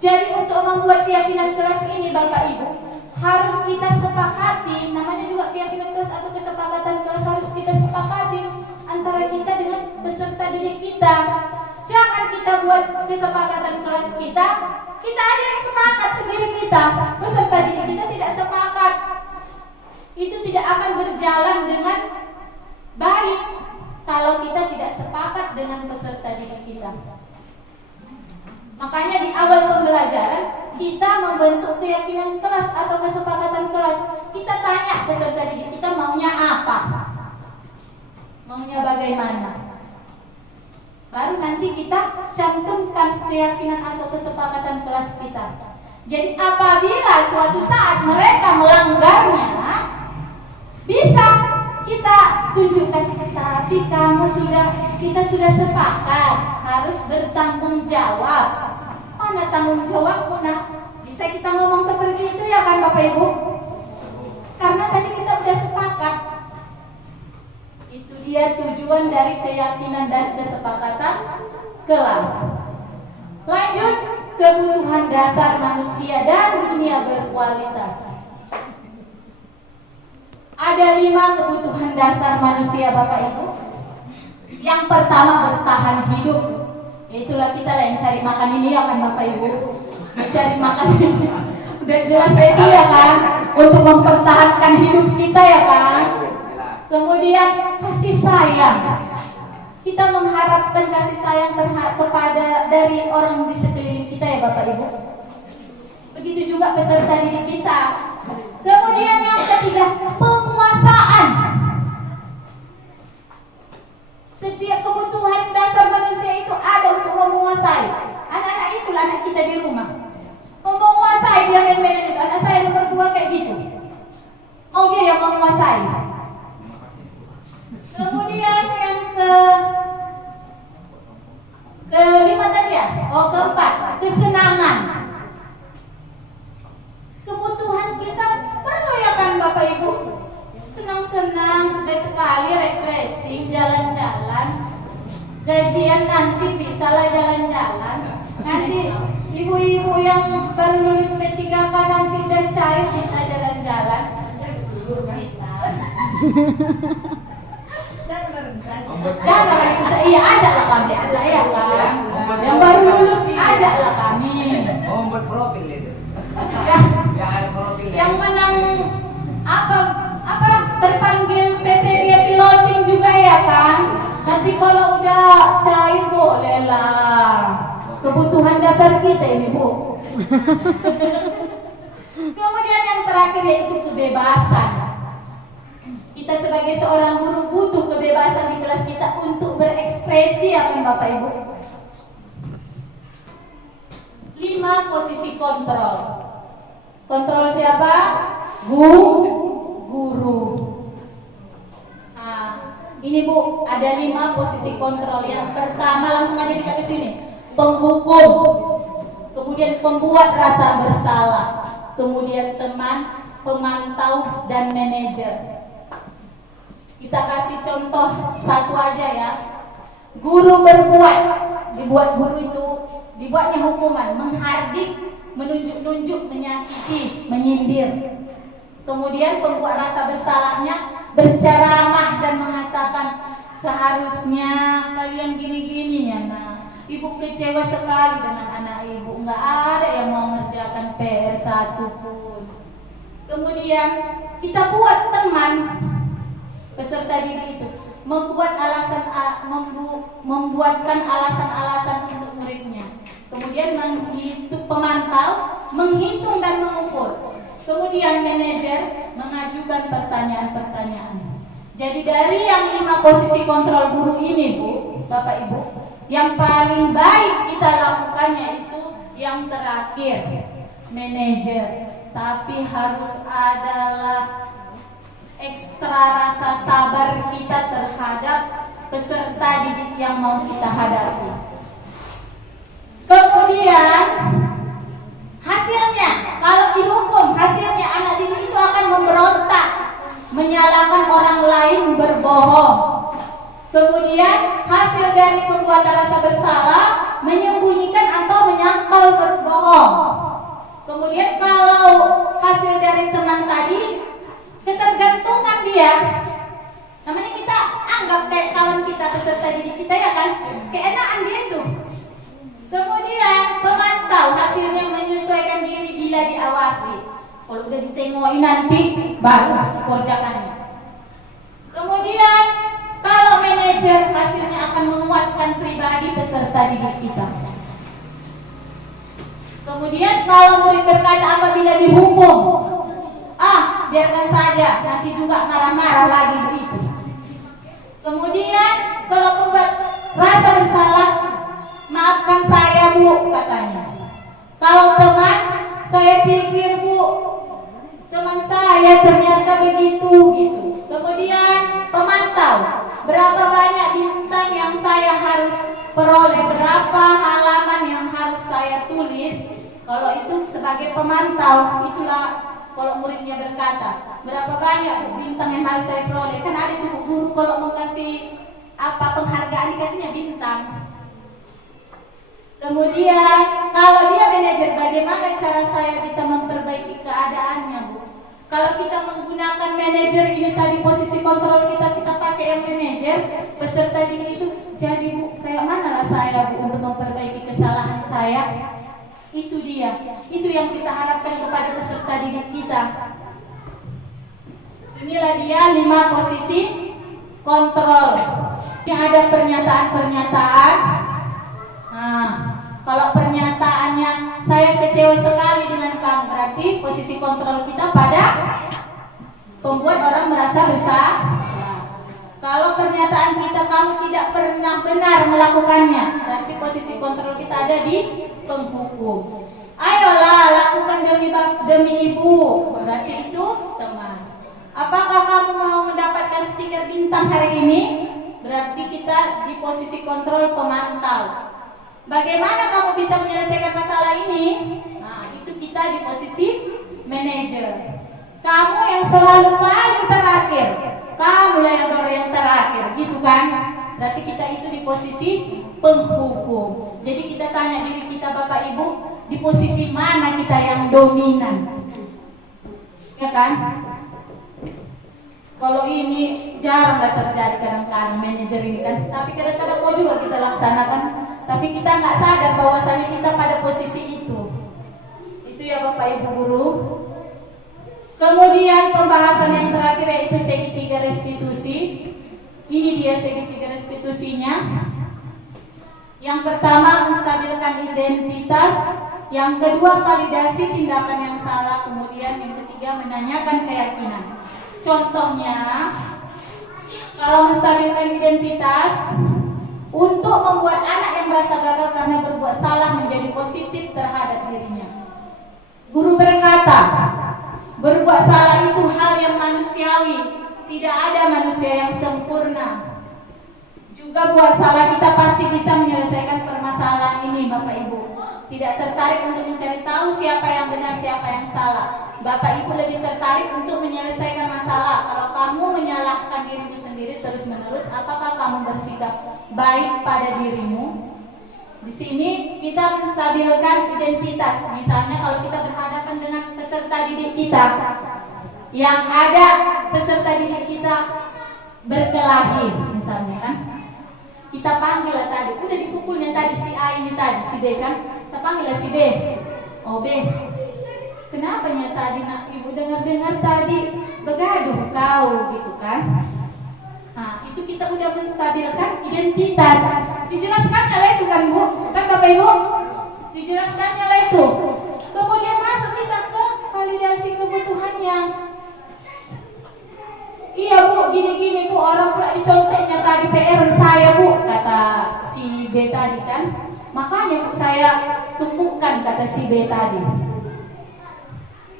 Jadi untuk membuat keyakinan kelas ini Bapak Ibu, harus kita sepakati, namanya juga keyakinan kelas atau kesepakatan kelas, harus kita sepakati antara kita dengan peserta didik kita. Jangan kita buat kesepakatan kelas kita aja yang sepakat sendiri, kita peserta didik kita tidak sepakat. Itu tidak akan berjalan dengan baik kalau kita tidak sepakat dengan peserta didik kita. Makanya di awal pembelajaran kita membentuk keyakinan kelas atau kesepakatan kelas. Kita tanya peserta didik kita maunya apa, maunya bagaimana. Baru nanti kita cantumkan keyakinan atau kesepakatan kelas kita. Jadi apabila suatu saat mereka melanggarnya, bisa kita tunjukkan, tapi kita sudah sepakat harus bertanggung jawab. Mana tanggung jawabmu, nak? Bisa kita ngomong seperti itu ya kan Bapak Ibu? Karena tadi kita udah sepakat. Itu dia tujuan dari keyakinan dan kesepakatan kelas. Lanjut, kebutuhan dasar manusia dan dunia berkualitas. Ada 5 kebutuhan dasar manusia Bapak Ibu. Yang pertama, bertahan hidup. Itulah kita yang cari makan ini ya kan Bapak Ibu. Mencari makan ini udah jelas itu ya kan, untuk mempertahankan hidup kita ya kan. Kemudian kasih sayang. Kita mengharapkan kasih sayang kepada dari orang di sekeliling kita ya Bapak Ibu. Begitu juga peserta didik kita. Kemudian yang ketiga, penguasaan. Setiap kebutuhan dasar manusia itu ada untuk menguasai. Anak-anak itulah anak kita di rumah. Menguasai, dia main-main itu. Anak saya nomor 2 kayak gitu. Mau dia yang menguasai. Kemudian yang kelima tadi ya. Keempat, kesenangan. Kebutuhan kita perlu ya kan Bapak Ibu. Senang-senang, sekali-sekali refreshing, jalan-jalan. Gajian nanti bisalah jalan-jalan. Nanti ibu-ibu yang baru lulus P3K nanti udah cair bisa jalan-jalan. Bisa. Jangan bisa, iya ajaklah kami, saya kan. Yang baru lulus ajaklah kami. Membuat profil itu. Yang menang apa terpanggil PPB piloting juga ya kan. Nanti kalau udah cair bolehlah. Kebutuhan dasar kita ini Bu. Kemudian yang terakhir yaitu kebebasan. Kita sebagai seorang guru butuh kebebasan di kelas kita untuk berekspresi ya kan Bapak Ibu. 5 posisi kontrol. Kontrol siapa? Guru. Nah, ini Bu, ada 5 posisi kontrol. Yang pertama langsung aja kita ke sini. Penghukum. Kemudian pembuat rasa bersalah. Kemudian teman, pemantau dan manajer. Kita kasih contoh satu aja ya. Guru berbuat, dibuat guru itu dibuatnya hukuman, menghardik, menunjuk-nunjuk, menyakiti, menyindir. Kemudian pembuat rasa bersalahnya berceramah dan mengatakan seharusnya kalian gini-gini ya nah. Ibu kecewa sekali dengan anak ibu, nggak ada yang mau mengerjakan PR satupun. Kemudian kita buat teman peserta didik itu membuatkan alasan-alasan untuk muridnya. Kemudian pemantau menghitung dan mengukur. Kemudian manajer mengajukan pertanyaan-pertanyaan. Jadi dari yang 5 posisi kontrol guru ini Bu, Bapak Ibu, yang paling baik kita lakukannya itu yang terakhir, manajer. Tapi harus adalah ekstra rasa sabar kita terhadap peserta didik yang mau kita hadapi. Kemudian hasilnya, kalau dihukum, hasilnya anak didik itu akan memberontak, menyalahkan orang lain, berbohong. Kemudian hasil dari pembuatan rasa bersalah, menyembunyikan atau menyangkal berbohong. Kemudian kalau hasil dari hasilnya menyesuaikan diri bila diawasi. Kalau udah ditengoki nanti baru dikerjakannya. Kemudian kalau manajer hasilnya akan menguatkan pribadi peserta didik kita. Kemudian kalau murid berkata apabila dihukum, biarkan saja, nanti juga marah-marah lagi begitu. Kemudian kalau membuat rasa bersalah, maafkan saya Bu, katanya. Kalau teman, saya pikir Bu, teman saya ternyata begitu gitu. Kemudian pemantau, berapa banyak bintang yang saya harus peroleh, berapa halaman yang harus saya tulis. Kalau itu sebagai pemantau, itulah kalau muridnya berkata, berapa banyak bintang yang harus saya peroleh. Kan ada tuh guru kalau mau kasih penghargaan dikasihnya bintang. Kemudian kalau dia manajer, bagaimana cara saya bisa memperbaiki keadaannya Bu? Kalau kita menggunakan manajer ini tadi, posisi kontrol kita pakai yang manajer, peserta didik itu jadi Bu, kayak mana lah saya Bu untuk memperbaiki kesalahan saya? Itu dia, itu yang kita harapkan kepada peserta didik kita. Inilah dia 5 posisi kontrol. Ini ada pernyataan-pernyataan. Kalau pernyataannya saya kecewa sekali dengan kamu, berarti posisi kontrol kita pada pembuat orang merasa bersalah. Kalau pernyataan kita kamu tidak pernah benar melakukannya, berarti posisi kontrol kita ada di penghukum. Ayolah lakukan demi ibu, berarti itu teman. Apakah kamu mau mendapatkan stiker bintang hari ini? Berarti kita di posisi kontrol pemantau. Bagaimana kamu bisa menyelesaikan masalah ini? Itu kita di posisi manajer. Kamu yang selalu paling terakhir, kamulah yang terakhir, gitu kan? Berarti kita itu di posisi penghukum. Jadi kita tanya diri kita, Bapak Ibu, di posisi mana kita yang dominan? Ya kan? Kalau ini jaranglah terjadi kadang-kadang manajer ini kan, tapi kadang-kadang mau juga kita laksanakan, tapi kita nggak sadar bahwasanya kita pada posisi itu. Itu ya Bapak Ibu guru. Kemudian pembahasan yang terakhir yaitu segitiga restitusi. Ini dia segitiga restitusinya. Yang pertama menstabilkan identitas, yang kedua validasi tindakan yang salah, kemudian yang ketiga menanyakan keyakinan. Contohnya, kalau menstabilkan identitas, untuk membuat anak yang merasa gagal karena berbuat salah menjadi positif terhadap dirinya. Guru berkata, berbuat salah itu hal yang manusiawi, tidak ada manusia yang sempurna. Juga buat salah kita pasti bisa menyelesaikan permasalahan ini, Bapak Ibu. Tidak tertarik untuk mencari tahu siapa yang benar, siapa yang salah. Bapak Ibu lebih tertarik untuk menyelesaikan masalah. Kalau kamu menyalahkan dirimu sendiri terus-menerus, apakah kamu bersikap baik pada dirimu? Di sini kita menstabilkan identitas. Misalnya kalau kita berhadapan dengan peserta didik kita, yang ada peserta didik kita berkelahi, misalnya kan, kita panggil lah tadi, udah dipukulnya tadi si A ini tadi, si B kan, kita panggil lah si B. Oh B, kenapa nya tadi nak ibu dengar-dengar tadi begaduh kau gitu kan? Itu kita udah menstabilkan identitas. Dijelaskannya lah itu kan Bu, kan Bapak Ibu? Dijelaskannya lah itu. Kemudian masuk kita ke validasi kebutuhannya. Iya Bu, gini-gini Bu, orang pula diconteknya tadi PR saya Bu, kata si B tadi kan. Makanya Bu saya tumpukan kata si B tadi.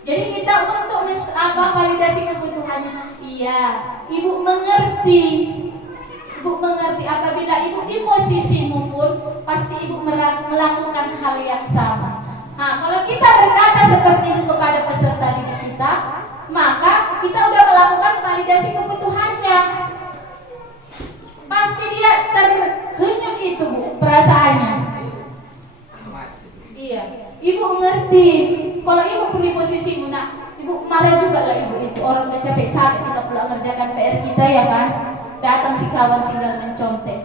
Jadi kita untuk validasi kebutuhannya. Iya, Ibu mengerti. Ibu mengerti apabila Ibu di posisimu pun pasti Ibu melakukan hal yang sama. Kalau kita berkata seperti itu kepada peserta didik kita, maka kita udah melakukan validasi kebutuhannya. Pasti dia terhanyut itu Bu, perasaannya. Iya, Ibu ngerti. Kalau Ibu pun di posisimu, nak, Ibu marah juga lah Ibu itu. Orang udah capek-capek kita pula ngerjakan PR kita ya kan. Datang si kawan tinggal mencontek.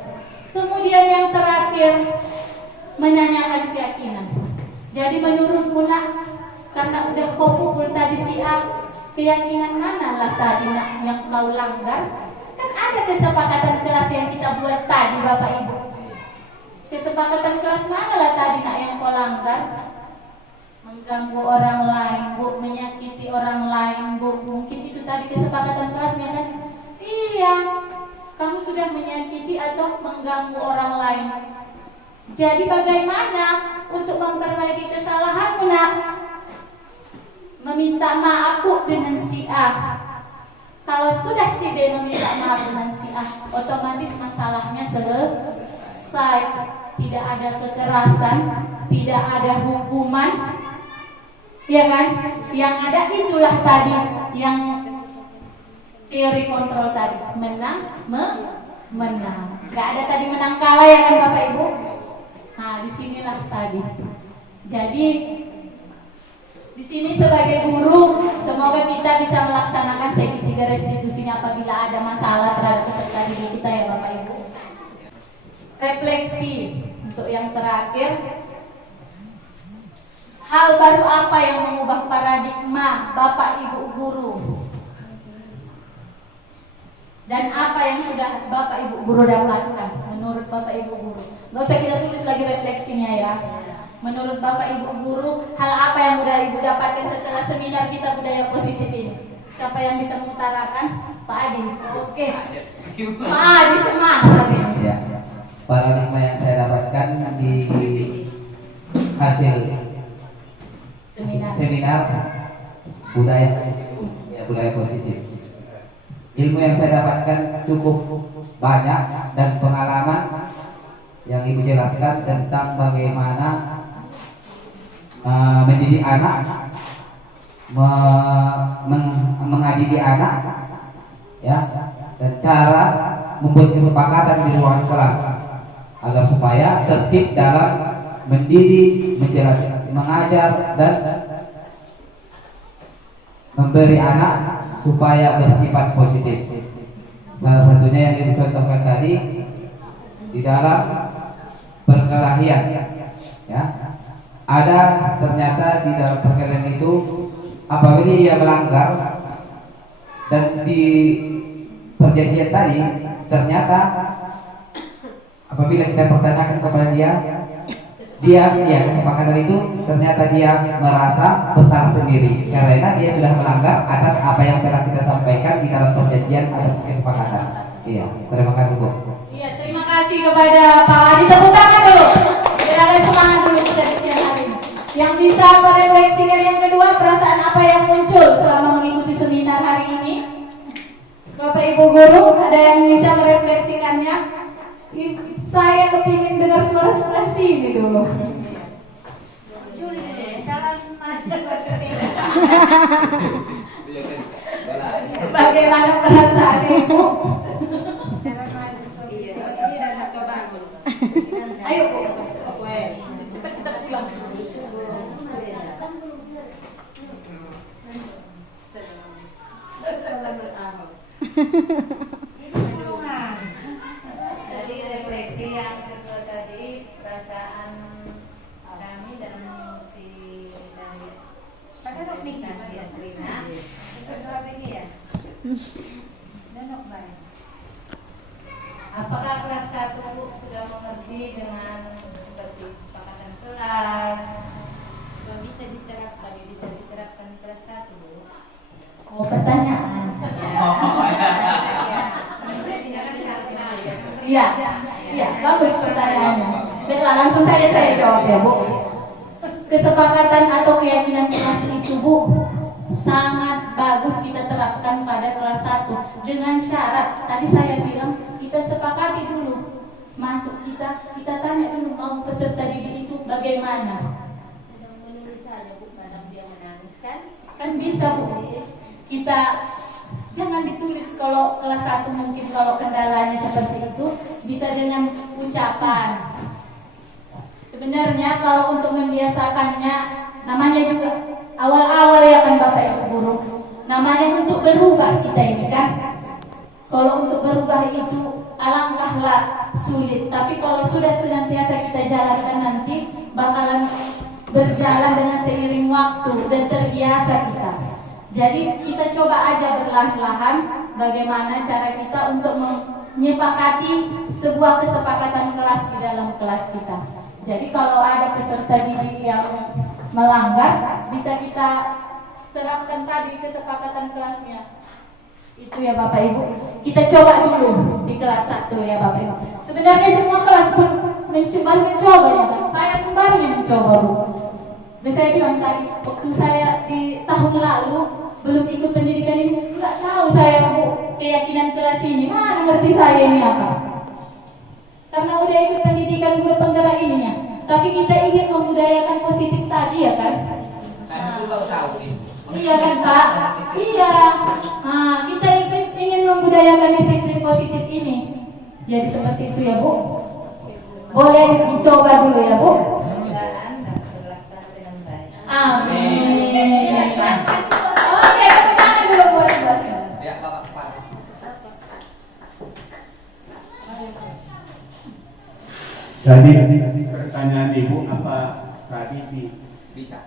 Kemudian yang terakhir menanyakan keyakinan. Jadi menurutmu nak, karena udah kau pukul tadi si A, keyakinan mana lah tadi nak yang kau langgar? Kan ada kesepakatan kelas yang kita buat tadi Bapak Ibu. Kesepakatan kelas mana lah tadi nak yang kau langgar? Mengganggu orang lain, Bu, menyakiti orang lain, Bu. Mungkin itu tadi kesepakatan kelasnya kan? Iya, kamu sudah menyakiti atau mengganggu orang lain. Jadi bagaimana untuk memperbaiki kesalahanmu nak? Meminta maaf Bu dengan si A. Kalau sudah si B meminta maaf dengan si A, otomatis masalahnya selesai. Tidak ada kekerasan, tidak ada hukuman, ya kan? Yang ada itulah tadi yang teori kontrol tadi, menang, menang. Gak ada tadi menang kalah ya kan Bapak Ibu? Nah disinilah tadi. Jadi di sini sebagai guru, semoga kita bisa melaksanakan segitiga restitusinya apabila ada masalah terhadap peserta didik kita ya Bapak Ibu. Refleksi untuk yang terakhir. Hal baru apa yang mengubah paradigma Bapak Ibu guru? Dan apa yang sudah Bapak Ibu guru dapatkan menurut Bapak Ibu guru? Gak usah kita tulis lagi refleksinya ya. Menurut Bapak Ibu guru, hal apa yang sudah Ibu dapatkan setelah seminar kita budaya positif ini? Siapa yang bisa mengutarakan? Pak Adi. Oke. Pak Adi semangat. Ya. Paradigma yang saya dapatkan di hasil seminar budaya positif. Ilmu yang saya dapatkan cukup banyak dan pengalaman yang Ibu jelaskan tentang bagaimana mendidik anak, mengadili anak, ya, dan cara membuat kesepakatan di ruangan kelas agar supaya tertib dalam mendidik, menjelaskan, mengajar dan memberi anak supaya bersifat positif. Salah satunya yang Ibu contohkan tadi di dalam perkelahian, ya. Ada ternyata di dalam perkelahian itu apabila ia melanggar dan di perjanjian tadi ternyata apabila kita pertanyakan kepada dia ya kesepakatan itu ternyata dia merasa bersalah sendiri karena dia sudah melanggar atas apa yang telah kita sampaikan di dalam perjanjian atau kesepakatan. Iya, terima kasih Bu. Iya, terima kasih kepada Pak Adi. Tepuk tangan dulu. Biar ada semangat dulu kita di siang hari ini. Yang bisa merefleksikan yang kedua, perasaan apa yang muncul selama mengikuti seminar hari ini? Bapak Ibu guru, ada yang bisa merefleksikannya? Saya kepingin dengar suara sebelah sini dulu. Bagaimana perasaan Ibu? Ayo Bu, cepat kita pulang. Dari refleksi yang kedua tadi, perasaan kami dalam mengikuti dari organisasi Atrina ini ya. Apakah kelas 1 Bu sudah mengerti dengan seperti kesepakatan kelas? Bisa diterapkan kelas 1 Bu? Oh, pertanyaan. Iya, iya, bagus pertanyaannya. Baiklah, langsung saja saya jawab ya Bu. Kesepakatan atau keyakinan kelas itu Bu sangat bagus kita terapkan pada kelas 1 dengan syarat. Tadi saya bilang kita sepakati dulu. Masuk kita tanya dulu mau peserta didik itu bagaimana. Sedang menulis saja Bu, kadang dia menangis kan? Kan bisa Bu. Kita jangan ditulis kalau kelas 1 mungkin kalau kendalanya seperti itu bisa dengan ucapan. Sebenarnya kalau untuk membiasakannya namanya juga awal-awal ya kan Bapak Ibu guru. Namanya untuk berubah kita ini kan. Kalau untuk berubah itu alangkahlah sulit, tapi kalau sudah senantiasa kita jalankan nanti bakalan berjalan dengan seiring waktu dan terbiasa kita. Jadi kita coba aja perlahan-lahan bagaimana cara kita untuk menyepakati sebuah kesepakatan kelas di dalam kelas kita. Jadi kalau ada peserta didik yang melanggar, bisa kita terapkan tadi kesepakatan kelasnya. Itu ya Bapak Ibu. Kita coba dulu di kelas 1 ya Bapak Ibu. Sebenarnya semua kelas pun baru mencoba ya kan. Saya pun baru mencoba Bu. Dan saya bilang tadi, waktu saya di tahun lalu belum ikut pendidikan ini, nggak tahu saya Bu keyakinan kelas ini, mana ngerti saya ini apa. Karena udah ikut pendidikan guru penggerak ininya. Tapi kita ingin membudayakan positif tadi ya kan. Iya kan Pak? Iya. Nah, kita ingin membudayakan disiplin positif ini. Jadi seperti itu ya Bu. Boleh dicoba dulu ya Bu. Amin. Oke, tepuk tangan dulu buat kelasnya. Ya, Bapak. Jadi pertanyaan Ibu apa tadi Bisa.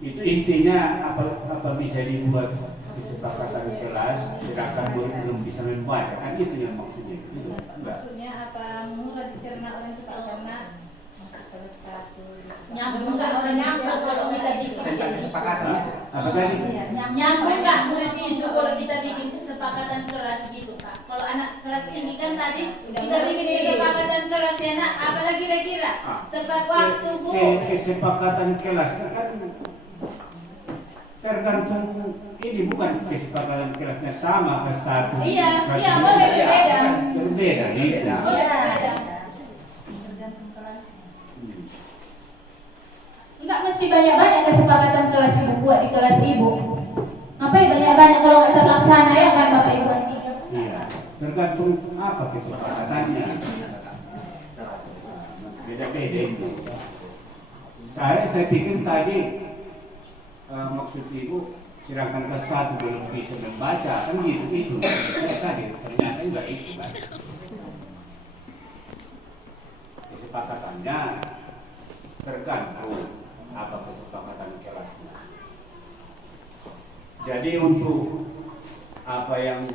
itu intinya apa bisa dibuat kesepakatan kelas sedangkan murid belum bisa membaca, kan itu yang maksudnya itu enggak? Maksudnya apa mudah dicerna orang itu karena masuk kelas 1 Nyambung nggak orang nyambung kalau kita bikin Kesepakatan itu. Apa tadi? nyambung nggak murid itu kalau kita bikin kesepakatan kelas gitu Pak. Kalau anak kelas ini kan tadi kita bikin kesepakatan kelas ya nak, apalagi kira-kira tepat waktu Bu. Kesepakatan kelas kan tergantung ini, bukan kesepakatan kelasnya sama ke satu. Iya, boleh berbeda. Berbeda nih. Boleh berbeda. Enggak mesti banyak-banyak kesepakatan kelas Ibu buat di kelas Ibu. Ngapain banyak-banyak kalau nggak terlaksana ya kan Bapak Ibu? Iya, tergantung apa kesepakatannya. Beda-beda itu. Saya pikir tadi maksud Ibu sedangkan kelas 1 belum bisa membaca kan gitu itu. Tadi ternyata enggak itu kan. Kesepakatannya tergantung apa kesepakatan kelasnya. Jadi untuk apa yang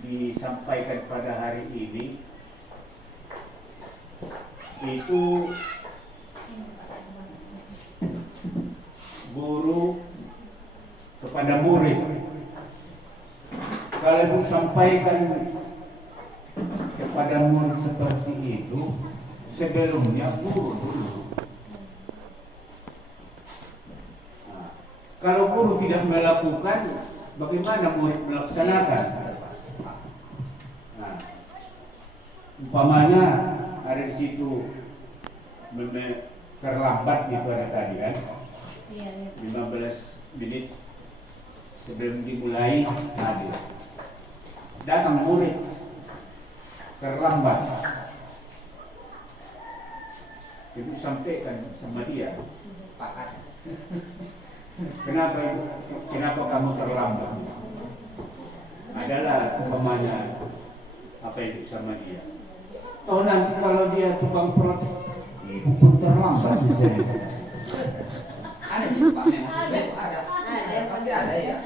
disampaikan pada hari ini itu guru kepada murid. Kalau Ibu sampaikan kepada murid seperti itu, sebelumnya guru dulu. Nah, kalau guru tidak melakukan, bagaimana murid melaksanakan? Nah, umpamanya ada di situ terlambat gitu ada tadi kan? 15 menit sebelum dimulai hadir. Datang murid terlambat. Ibu sampaikan sama dia. Kenapa kamu terlambat? Adalah umpamanya apa itu sama dia. Oh nanti kalau dia tukang protes, ibu pun terlambat di sini. Ada juga Pak, memang ada. Pasti ada ya.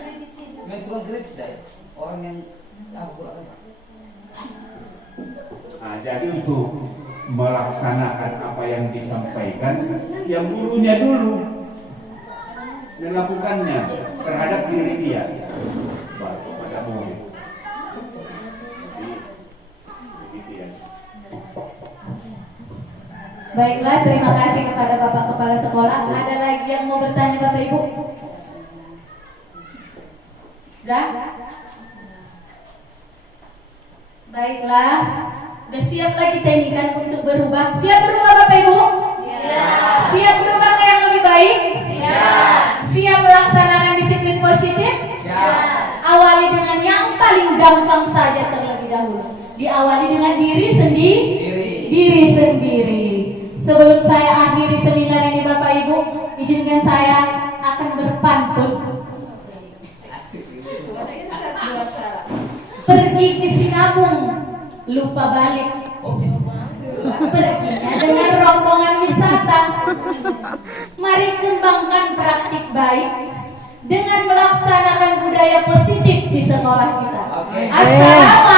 Memang tukang kritis dah. Orang yang apa pula kan Pak. Nah, jadi untuk melaksanakan apa yang disampaikan, yang gurunya dulu melakukannya terhadap diri dia, baru pada murid. Jadi begitu ya. Baiklah, terima kasih kepada Bapak Kepala Sekolah. Ada lagi yang mau bertanya Bapak Ibu? Udah? Baiklah. Udah siap lagi kita ini kan untuk berubah? Siap berubah Bapak Ibu? Siap. Siap berubah ke yang lebih baik? Siap. Siap melaksanakan disiplin positif? Siap. Awali dengan yang paling gampang saja terlebih dahulu. Diawali dengan diri sendiri. Sebelum saya akhiri seminar ini Bapak Ibu, izinkan saya akan berpantun. Pergi ke Sinabung, lupa balik. Perginya dengan rombongan wisata. Mari kembangkan praktik baik dengan melaksanakan budaya positif di sekolah kita. Assalamualaikum